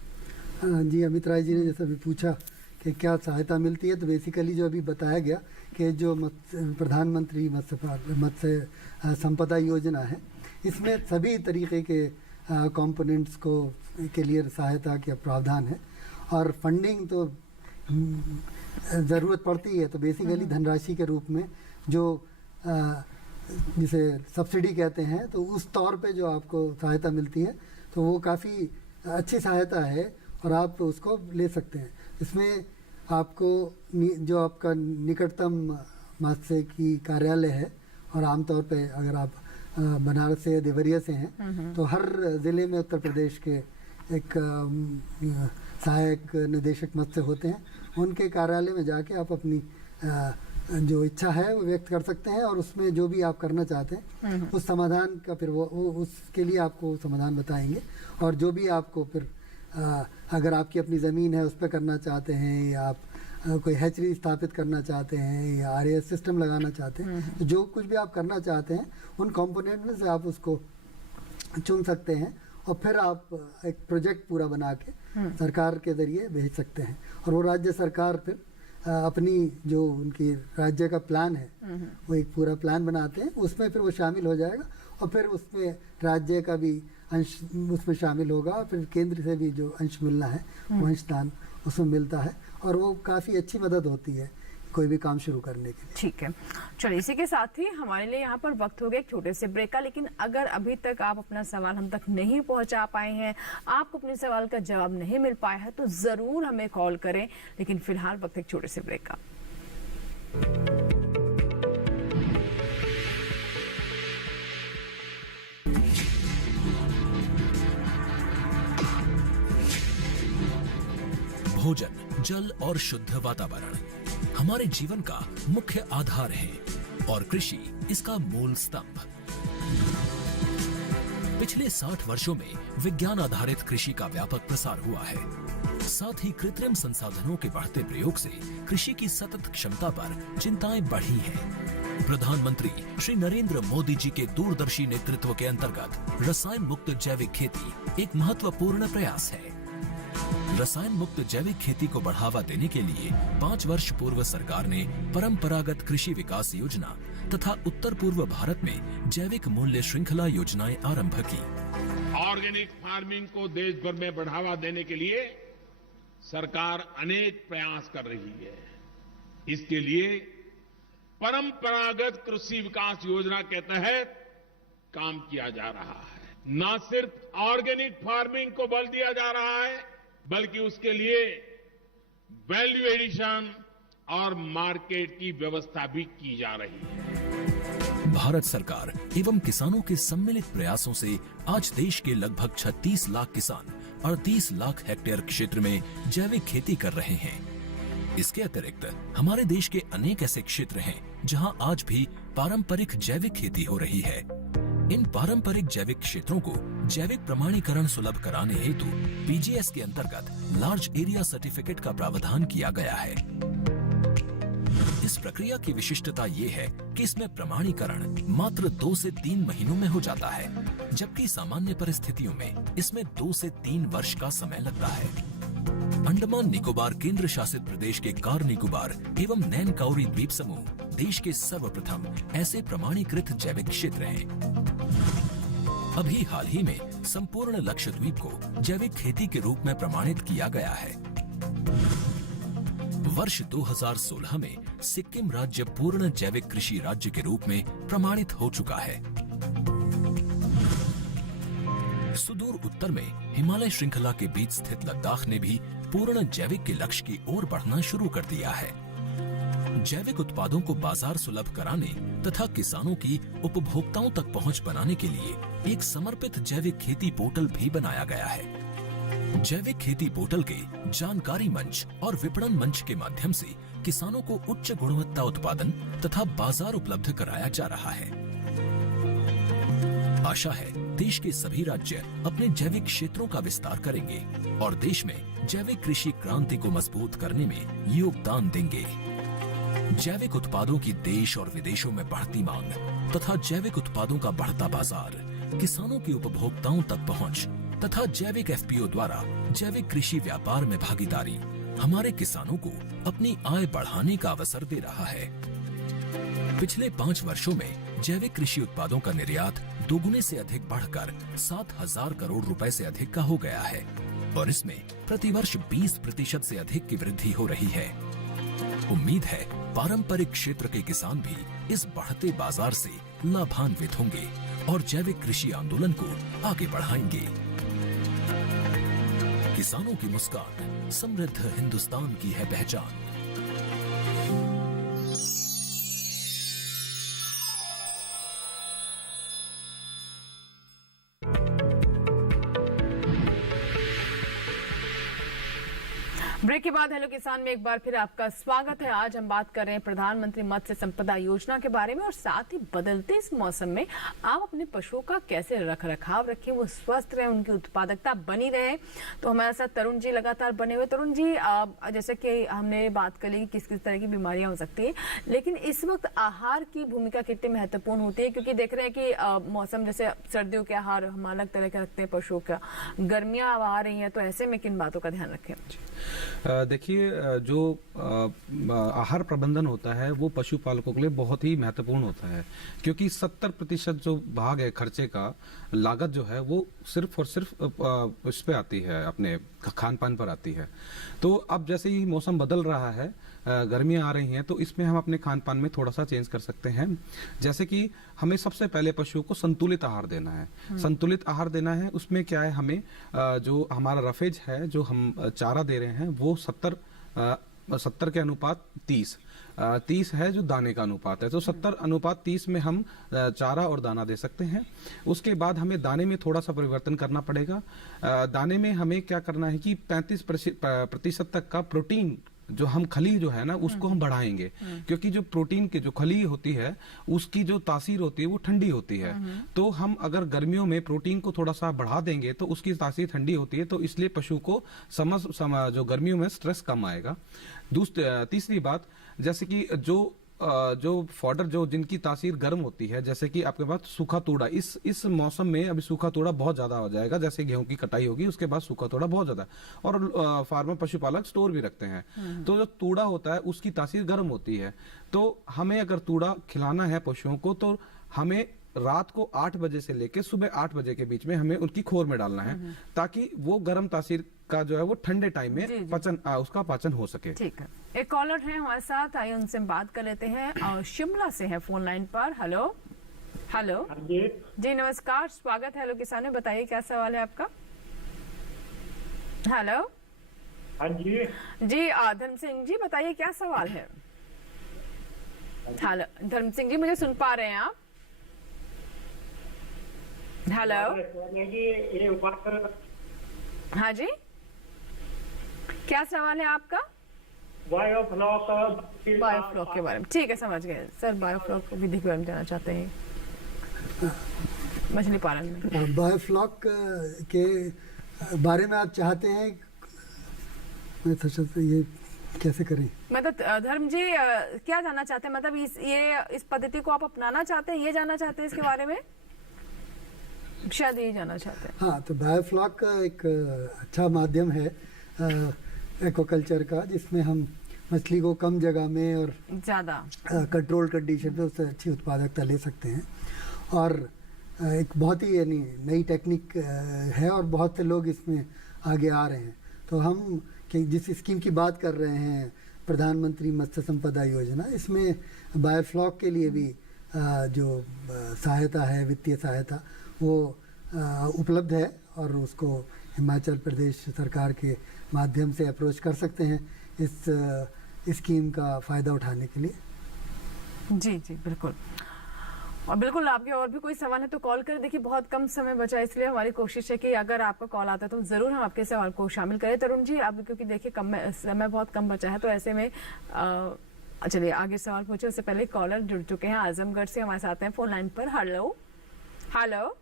जी, अमित राय जी ने जैसा भी पूछा कि क्या सहायता मिलती है, तो बेसिकली जो अभी बताया गया कि जो प्रधानमंत्री मत्स्य संपदा योजना है, इसमें सभी तरीके के कंपोनेंट्स के लिए सहायता का प्रावधान है और फंडिंग तो ज़रूरत पड़ती है। तो बेसिकली धनराशि के रूप में जो जिसे सब्सिडी कहते हैं, तो उस तौर पे जो आपको सहायता मिलती है तो वो काफ़ी अच्छी सहायता है और आप उसको ले सकते हैं। इसमें आपको जो आपका निकटतम मत्स्य की कार्यालय है, और आमतौर पे अगर आप बनारस से देवरिया से हैं तो हर ज़िले में उत्तर प्रदेश के एक सहायक निदेशक मत्स्य होते हैं, उनके कार्यालय में जाके आप अपनी जो इच्छा है वो व्यक्त कर सकते हैं और उसमें जो भी आप करना चाहते हैं उस समाधान का फिर वो उसके लिए आपको समाधान बताएंगे। और जो भी आपको फिर अगर आपकी अपनी ज़मीन है उस पर करना चाहते हैं या आप कोई हैचरी स्थापित करना चाहते हैं या आरएएस सिस्टम लगाना चाहते हैं, तो जो कुछ भी आप करना चाहते हैं उन कंपोनेंट में से आप उसको चुन सकते हैं और फिर आप एक प्रोजेक्ट पूरा बना के सरकार के ज़रिए भेज सकते हैं और वो राज्य सरकार फिर अपनी जो उनकी राज्य का प्लान है वो एक पूरा प्लान बनाते हैं, उसमें फिर वो शामिल हो जाएगा और फिर उसमें राज्य का भी अंश उसमें शामिल होगा और फिर केंद्र से भी जो अंश मिलना है वो अंशदान उसमें मिलता है और वो काफ़ी अच्छी मदद होती है कोई भी काम शुरू करने के लिए। ठीक है, चलिए इसी के साथ ही हमारे लिए यहाँ पर वक्त हो गया एक छोटे से ब्रेक का। लेकिन अगर अभी तक आप अपना सवाल हम तक नहीं पहुँचा पाए हैं, आपको अपने सवाल का जवाब नहीं मिल पाया है, तो ज़रूर हमें कॉल करें। लेकिन फिलहाल वक्त एक छोटे से ब्रेक का। भोजन, जल और शुद्ध वातावरण हमारे जीवन का मुख्य आधार है और कृषि इसका मूल स्तंभ। पिछले 60 वर्षों में विज्ञान आधारित कृषि का व्यापक प्रसार हुआ है। साथ ही कृत्रिम संसाधनों के बढ़ते प्रयोग से कृषि की सतत क्षमता पर चिंताएं बढ़ी हैं। प्रधानमंत्री श्री नरेंद्र मोदी जी के दूरदर्शी नेतृत्व के अंतर्गत रसायन मुक्त जैविक खेती एक महत्वपूर्ण प्रयास है। रसायन मुक्त जैविक खेती को बढ़ावा देने के लिए 5 वर्ष पूर्व सरकार ने परंपरागत कृषि विकास योजना तथा उत्तर पूर्व भारत में जैविक मूल्य श्रृंखला योजनाएं आरंभ की। ऑर्गेनिक फार्मिंग को देश भर में बढ़ावा देने के लिए सरकार अनेक प्रयास कर रही है। इसके लिए परंपरागत कृषि विकास योजना के तहत काम किया जा रहा है। न सिर्फ ऑर्गेनिक फार्मिंग को बल दिया जा रहा है, बल्कि उसके लिए वैल्यू एडिशन और मार्केट की व्यवस्था भी की जा रही है। भारत सरकार एवं किसानों के सम्मिलित प्रयासों से आज देश के लगभग 36 लाख किसान 38 लाख हेक्टेयर क्षेत्र में जैविक खेती कर रहे हैं। इसके अतिरिक्त हमारे देश के अनेक ऐसे क्षेत्र हैं जहां आज भी पारंपरिक जैविक खेती हो रही है। इन पारंपरिक जैविक क्षेत्रों को जैविक प्रमाणीकरण सुलभ कराने हेतु पीजीएस के अंतर्गत लार्ज एरिया सर्टिफिकेट का प्रावधान किया गया है। इस प्रक्रिया की विशिष्टता ये है कि इसमें प्रमाणीकरण मात्र 2 से 3 महीनों में हो जाता है, जबकि सामान्य परिस्थितियों में इसमें 2 से 3 वर्ष का समय लगता है। अंडमान निकोबार केंद्र शासित प्रदेश के कार निकोबार एवं नैन काउरी द्वीप समूह देश के सर्वप्रथम ऐसे प्रमाणीकृत जैविक क्षेत्र हैं। अभी हाल ही में संपूर्ण लक्षद्वीप को जैविक खेती के रूप में प्रमाणित किया गया है। वर्ष 2016 में सिक्किम राज्य पूर्ण जैविक कृषि राज्य के रूप में प्रमाणित हो चुका है। सुदूर उत्तर में हिमालय श्रृंखला के बीच स्थित लद्दाख ने भी पूर्ण जैविक के लक्ष्य की ओर बढ़ना शुरू कर दिया है। जैविक उत्पादों को बाजार सुलभ कराने तथा किसानों की उपभोक्ताओं तक पहुंच बनाने के लिए एक समर्पित जैविक खेती पोर्टल भी बनाया गया है। जैविक खेती पोर्टल के जानकारी मंच और विपणन मंच के माध्यम से किसानों को उच्च गुणवत्ता उत्पादन तथा बाजार उपलब्ध कराया जा रहा है। आशा है देश के सभी राज्य अपने जैविक क्षेत्रों का विस्तार करेंगे और देश में जैविक कृषि क्रांति को मजबूत करने में योगदान देंगे। जैविक उत्पादों की देश और विदेशों में बढ़ती मांग तथा जैविक उत्पादों का बढ़ता बाजार, किसानों की उपभोक्ताओं तक पहुंच तथा जैविक एफपीओ द्वारा जैविक कृषि व्यापार में भागीदारी हमारे किसानों को अपनी आय बढ़ाने का अवसर दे रहा है। पिछले 5 वर्षों में जैविक कृषि उत्पादों का निर्यात दोगुने से अधिक बढ़कर 7,000 करोड़ रुपए से अधिक का हो गया है और इसमें प्रतिवर्ष 20% से अधिक की वृद्धि हो रही है। उम्मीद है पारंपरिक क्षेत्र के किसान भी इस बढ़ते बाजार से लाभान्वित होंगे और जैविक कृषि आंदोलन को आगे बढ़ाएंगे। किसानों की मुस्कान समृद्ध हिंदुस्तान की है पहचान। ब्रेक के बाद हेलो किसान में एक बार फिर आपका स्वागत है। आज हम बात कर रहे हैं प्रधानमंत्री मत्स्य संपदा योजना के बारे में और साथ ही बदलते इस मौसम में आप अपने पशुओं का कैसे रखरखाव रखें, वो स्वस्थ रहे, उनकी उत्पादकता बनी रहे। तो हमारे साथ तरुण जी लगातार बने हुए। तरुण जी, जैसे कि हमने बात कर ली किस किस तरह की बीमारियां हो सकती है, लेकिन इस वक्त आहार की भूमिका कितनी महत्वपूर्ण होती है, क्योंकि देख रहे हैं कि मौसम जैसे सर्दियों के आहार हम अलग तरह के रखते हैं पशुओं का, गर्मियां आ रही हैं, तो ऐसे में किन बातों का ध्यान रखें? देखिए, जो आहार प्रबंधन होता है वो पशुपालकों के लिए बहुत ही महत्वपूर्ण होता है, क्योंकि 70% जो भाग है खर्चे का, लागत जो है वो सिर्फ और सिर्फ उस पे आती है, अपने खान पान पर आती है। तो अब जैसे ही मौसम बदल रहा है, गर्मियां आ रही हैं, तो इसमें हम अपने खान पान में थोड़ा सा चेंज कर सकते हैं। जैसे कि हमें सबसे पहले पशुओं को संतुलित आहार देना है। संतुलित आहार देना है, उसमें क्या है, हमें जो हमारा रफेज है, जो हम चारा दे रहे हैं, वो 70 के अनुपात 30 है, जो दाने का अनुपात है। तो 70:30 में हम चारा और दाना दे सकते हैं। उसके बाद हमें दाने में थोड़ा सा परिवर्तन करना पड़ेगा। दाने में हमें क्या करना है कि 35% तक का प्रोटीन जो हम खली जो है ना उसको हम बढ़ाएंगे, क्योंकि जो प्रोटीन की जो खली होती है उसकी जो तासीर होती है वो ठंडी होती है। तो हम अगर गर्मियों में प्रोटीन को थोड़ा सा बढ़ा देंगे तो उसकी तासीर ठंडी होती है, तो इसलिए पशु को जो गर्मियों में स्ट्रेस कम आएगा। तीसरी बात, जैसे कि जो फॉडर जो जिनकी तासीर गर्म होती है, जैसे कि आपके पास सूखा तूड़ा, इस मौसम में अभी सूखा तूड़ा बहुत ज्यादा हो जाएगा, जैसे गेहूं की कटाई होगी उसके बाद सूखा तूड़ा बहुत ज्यादा, और फार्मर पशुपालक स्टोर भी रखते हैं। तो जो तूड़ा होता है उसकी तासीर गर्म होती है, तो हमें अगर तूड़ा खिलाना है पशुओं को तो हमें रात को 8 बजे से लेकर सुबह 8 बजे के बीच में हमें उनकी खोर में डालना है, ताकि वो गर्म तासीर का जो है वो ठंडे टाइम में उसका पाचन हो सके। ठीक है, एक कॉलर है हमारे साथ, आइए उनसे बात कर लेते हैं। और शिमला से है फोन लाइन पर। हेलो हेलो जी नमस्कार, स्वागत है हेलो किसान में, बताइए क्या सवाल है आपका। हेलो जी धर्म सिंह जी बताइए क्या सवाल है। हेलो धर्म सिंह जी, मुझे सुन पा रहे हैं आप? हेलो हाँ जी, क्या सवाल है आपका? बायोफ्लॉक के बारे में, ठीक है समझ गए सर। बायोफ्लॉक विधि के बारे में जानना चाहते हैं मछली पालन में। बायोफ्लॉक के बारे में आप चाहते हैं, मैं सोचता ये कैसे करें? मतलब धर्म जी क्या जानना चाहते हैं, मतलब इस पद्धति को आप अपनाना चाहते हैं, ये जानना चाहते हैं इसके बारे में, शायद यही जानना चाहते हैं। हाँ, तो बायोफ्लॉक एक अच्छा माध्यम है एक्वाकल्चर का, जिसमें हम मछली को कम जगह में और ज़्यादा कंट्रोल कंडीशन पे उससे अच्छी उत्पादकता ले सकते हैं। और एक बहुत ही यानी नई टेक्निक है और बहुत से लोग इसमें आगे आ रहे हैं। तो हम जिस स्कीम की बात कर रहे हैं, प्रधानमंत्री मत्स्य संपदा योजना, इसमें बायोफ्लॉक के लिए भी जो सहायता है, वित्तीय सहायता, वो उपलब्ध है और उसको हिमाचल प्रदेश सरकार के माध्यम से अप्रोच कर सकते हैं इस स्कीम का फ़ायदा उठाने के लिए। जी जी बिल्कुल, और बिल्कुल आपके और भी कोई सवाल है तो कॉल करें। देखिए बहुत कम समय बचा है, इसलिए हमारी कोशिश है कि अगर आपका कॉल आता है तो ज़रूर हम आपके सवाल को शामिल करें। तरुण जी अब क्योंकि देखिए समय बहुत कम बचा है, तो ऐसे में चलिए आगे सवाल पूछे उससे पहले कॉलर जुड़ चुके हैं आजमगढ़ से हमारे साथ हैं फोन लाइन पर। हेलो हेलो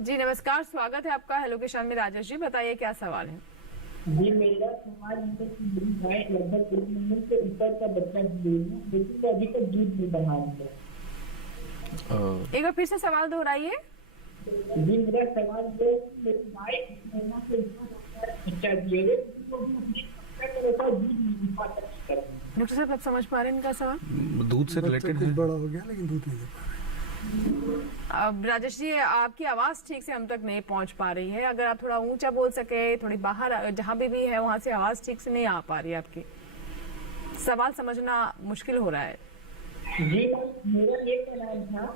जी नमस्कार, स्वागत है आपका हेलो किसान में। राजेश जी बताइए क्या सवाल है। जी मेरा सवाल है कि मेरी गाय लगभग 1 महीने से ऊपर का बच्चा दी है, लेकिन वो अभी तक दूध नहीं बना रही है। एक बार फिर से सवाल दोहराइए। जी मेरा सवाल ये मेरी गाय 1 महीना से ऊपर बच्चा दिए हुए, लेकिन वो दूध नहीं पाता। डॉक्टर साहब आप समझ पा रहे हैं इनका सवाल? दूध से रिलेटेड है, बड़ा हो गया लेकिन दूध नहीं दे पा रहा। अब राजेश जी आपकी आवाज ठीक से हम तक नहीं पहुंच पा रही है, अगर आप थोड़ा ऊंचा बोल सके, थोड़ी बाहर जहां भी है वहां से आवाज ठीक से नहीं आ पा रही है आपकी, सवाल समझना मुश्किल हो रहा है। जी मेरा ये सवाल था,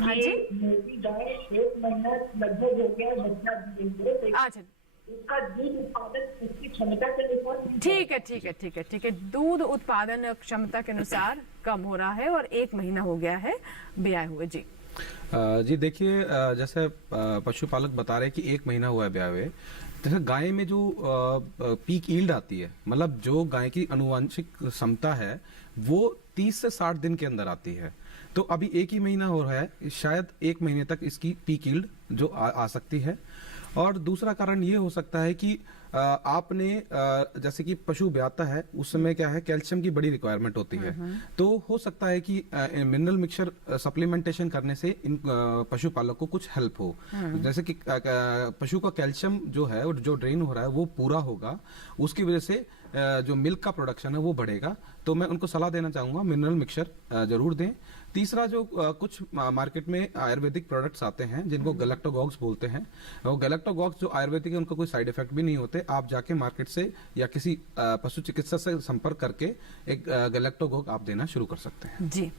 हाँ जी मेरी गाय 1 महीना लगभग हो गया बच्चा दिए हुए, अच्छा उसका दूध उत्पादन उसकी क्षमता के अनुसार ठीक है, दूध उत्पादन क्षमता के अनुसार कम हो रहा है और 1 महीना हो गया है ब्याए हुए। जी जी देखिए, जैसे पशुपालक बता रहे हैं कि 1 महीना हुआ है ब्याए हुए, जैसे गाय में जो पीक ईल्ड आती है, मतलब जो गाय की अनुवांशिक क्षमता है वो 30 से 60 दिन के अंदर आती है। तो अभी 1 ही महीना हो रहा है, शायद 1 महीने तक इसकी पीक ईल्ड जो आ सकती है। और दूसरा कारण ये हो सकता है कि आपने जैसे कि पशु ब्याता है उस समय क्या है, कैल्शियम की बड़ी रिक्वायरमेंट होती है, तो हो सकता है कि मिनरल मिक्सचर सप्लीमेंटेशन करने से इन पशुपालक को कुछ हेल्प हो, जैसे कि पशु का कैल्शियम जो है जो ड्रेन हो रहा है वो पूरा होगा, उसकी वजह से जो मिल्क का प्रोडक्शन है वो बढ़ेगा। तो मैं उनको सलाह देना चाहूंगा मिनरल मिक्सचर जरूर दें। तीसरा जो कुछ मार्केट में आयुर्वेदिक प्रोडक्ट्स आते हैं जिनको गैलेक्टोगॉक्स बोलते हैं, वो गैलेक्टोगॉक्स जो आयुर्वेदिक है उनका कोई साइड इफेक्ट भी नहीं होते। आप जाके मार्केट से या किसी पशु चिकित्सक से संपर्क करके एक गैलेक्टोगॉक आप देना शुरू कर सकते हैं। जी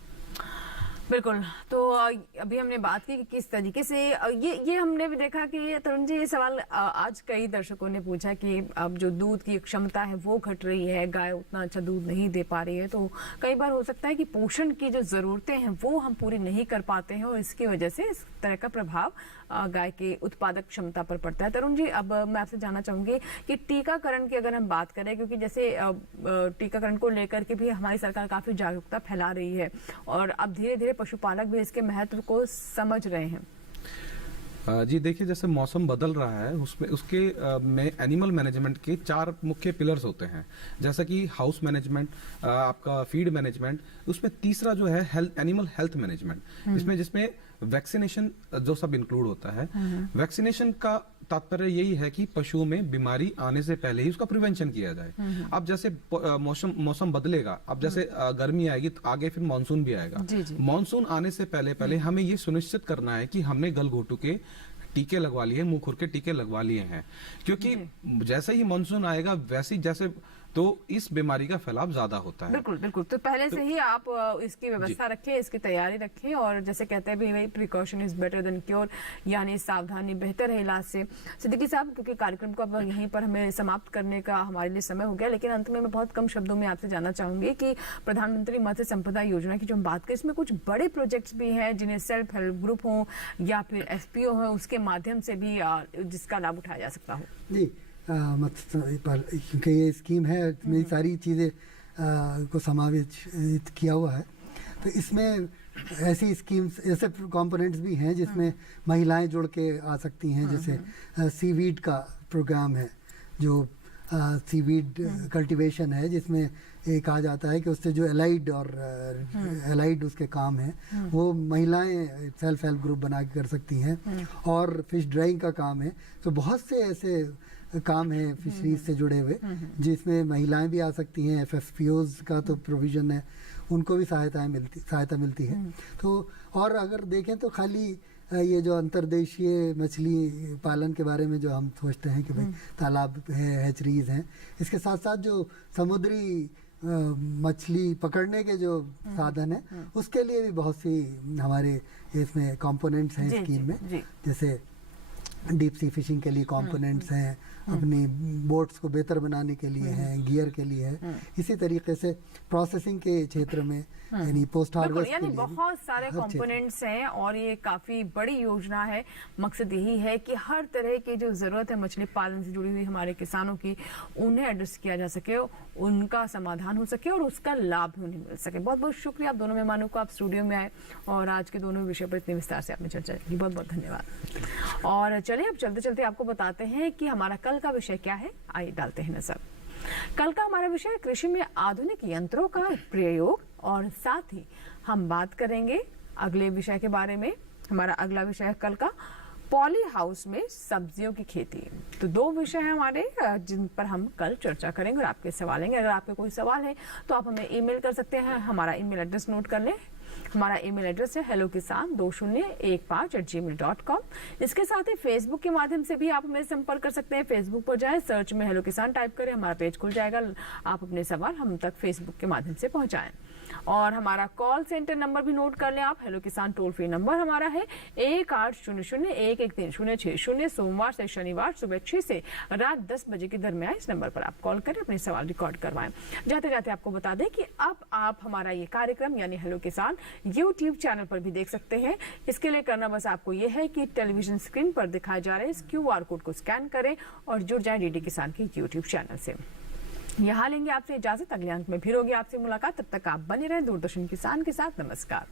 बिल्कुल, तो अभी हमने बात की कि किस तरीके से ये हमने भी देखा कि तरुण जी ये सवाल आज कई दर्शकों ने पूछा कि अब जो दूध की क्षमता है वो घट रही है, गाय उतना अच्छा दूध नहीं दे पा रही है, तो कई बार हो सकता है कि पोषण की जो ज़रूरतें हैं वो हम पूरी नहीं कर पाते हैं और इसकी वजह से इस तरह का प्रभाव गाय के उत्पादक क्षमता पर पड़ता है। तरुण जी, अब मैं आपसे जानना चाहूंगी कि टीकाकरण की अगर हम बात करें, क्योंकि जैसे टीकाकरण को लेकर के भी हमारी सरकार काफी जागरूकता फैला रही है और अब धीरे धीरे पशुपालक भी इसके महत्व को समझ रहे हैं। जी देखिए, जैसे मौसम बदल रहा है उसमें उसके में एनिमल मैनेजमेंट के 4 मुख्य पिलर्स होते हैं, जैसा कि हाउस मैनेजमेंट, आपका फीड मैनेजमेंट, उसमें तीसरा जो है एनिमल हेल्थ मैनेजमेंट, जिसमें वैक्सीनेशन जो सब इंक्लूड होता है। वैक्सीनेशन का तात्पर्य यही है कि पशुओं में बीमारी आने से पहले ही उसका प्रिवेंशन किया जाए। अब जैसे मौसम बदलेगा, अब जैसे गर्मी आएगी तो आगे फिर मानसून भी आएगा। मानसून आने से पहले हमें ये सुनिश्चित करना है कि हमने गलघोटू के टीके लगवा लिए, मुंह खुर के टीके लगवा लिए हैं, क्योंकि जैसे ही मानसून आएगा वैसे जैसे तो इस बीमारी का फैलाव ज्यादा होता है। बिल्कुल बिल्कुल, तो पहले से ही आप इसकी व्यवस्था रखें, इसकी तैयारी रखें, और जैसे कहते हैं भी precaution is better than cure, यानी सावधानी बेहतर है इलाज से। सिद्दीकी साहब, क्योंकि कार्यक्रम को अब यहीं पर हमें समाप्त करने का हमारे लिए समय हो गया, लेकिन अंत में मैं बहुत कम शब्दों में आपसे जानना चाहूंगी कि प्रधानमंत्री मत्स्य संपदा योजना की जो हम बात करें, इसमें कुछ बड़े प्रोजेक्ट्स भी हैं जिन्हें सेल्फ हेल्प ग्रुप हो या फिर FPO हो, उसके माध्यम से भी जिसका लाभ उठाया जा सकता हो। जी, क्योंकि ये स्कीम है, इसमें सारी चीज़ें को समावेश किया हुआ है, तो इसमें ऐसी स्कीम्स, ऐसे कंपोनेंट्स भी हैं जिसमें महिलाएं जुड़ के आ सकती हैं। जैसे सीवीड का प्रोग्राम है, जो सीवीड कल्टीवेशन है, जिसमें ये कहा जाता है कि उससे जो एलाइड उसके काम है वो महिलाएं सेल्फ हेल्प ग्रुप बना के कर सकती हैं। और फिश ड्राइंग का काम है, तो बहुत से ऐसे काम है फिशरीज से जुड़े हुए जिसमें महिलाएं भी आ सकती हैं। FFPOs का तो प्रोविजन है, उनको भी सहायता मिलती है। तो और अगर देखें तो खाली ये जो अंतर्देशीय मछली पालन के बारे में जो हम सोचते हैं कि भाई तालाब है, हैचरीज हैं, इसके साथ साथ जो समुद्री मछली पकड़ने के जो साधन है उसके लिए भी बहुत सी हमारे इसमें कंपोनेंट्स हैं स्कीम में। जैसे डीप सी फिशिंग के लिए कंपोनेंट्स हैं, अपनी बोट्स को बेहतर बनाने के लिए हैं, गियर के लिए है। इसी तरीके से प्रोसेसिंग के क्षेत्र में यानी पोस्ट हार्वेस्ट, यानी बहुत सारे कंपोनेंट्स हैं और ये काफी बड़ी योजना है। मकसद यही है कि हर तरह की जो जरूरत है मछली पालन से जुड़ी हुई हमारे किसानों की, उन्हें एड्रेस किया जा सके, उनका समाधान हो सके और उसका लाभ भी उन्हें मिल सके। बहुत बहुत शुक्रिया आप दोनों मेहमानों को, आप स्टूडियो में आए और आज के दोनों विषय पर इतने विस्तार से आपने चर्चा की। बहुत बहुत धन्यवाद। और चलिए अब चलते चलते आपको बताते हैं कि हमारा कल का विषय क्या है। आइए डालते हैं नजर। कल का हमारा विषय कृषि में आधुनिक यंत्रों का प्रयोग, और साथ ही हम बात करेंगे अगले विषय के बारे में। हमारा अगला विषय है कल का पॉली हाउस में सब्जियों की खेती। तो 2 विषय हैं हमारे जिन पर हम कल चर्चा करेंगे और आपके सवाल लेंगे। अगर आपके कोई सवाल है तो आप हमें ईमेल कर सकते हैं। हमारा ईमेल एड्रेस नोट कर लें। हमारा ईमेल एड्रेस है hellokisan2015@gmail.com। इसके साथ ही फेसबुक के माध्यम से भी आप हमें संपर्क कर सकते हैं। फेसबुक पर जाएं, सर्च में हेलो किसान टाइप करें, हमारा पेज खुल जाएगा। आप अपने सवाल हम तक फेसबुक के माध्यम से पहुंचाएं। और हमारा कॉल सेंटर नंबर भी नोट कर लें आप। हेलो किसान टोल फ्री नंबर हमारा है 1800-113-0660। सोमवार से शनिवार सुबह 6 से रात 10 बजे के दरमियान इस नंबर पर आप कॉल करें, अपने सवाल रिकॉर्ड करवाएं। जाते जाते आपको बता दें कि अब आप हमारा ये कार्यक्रम यानी हेलो किसान YouTube चैनल पर भी देख सकते हैं। इसके लिए करना बस आपको ये है कि टेलीविजन स्क्रीन पर दिखाए जा रहे इस QR कोड को स्कैन करें और जुड़ जाएं DD किसान के YouTube चैनल से। यहाँ लेंगे आपसे इजाजत, अगले अंक में फिर होगी आपसे मुलाकात। तब तक आप बने रहें दूरदर्शन किसान के साथ। नमस्कार।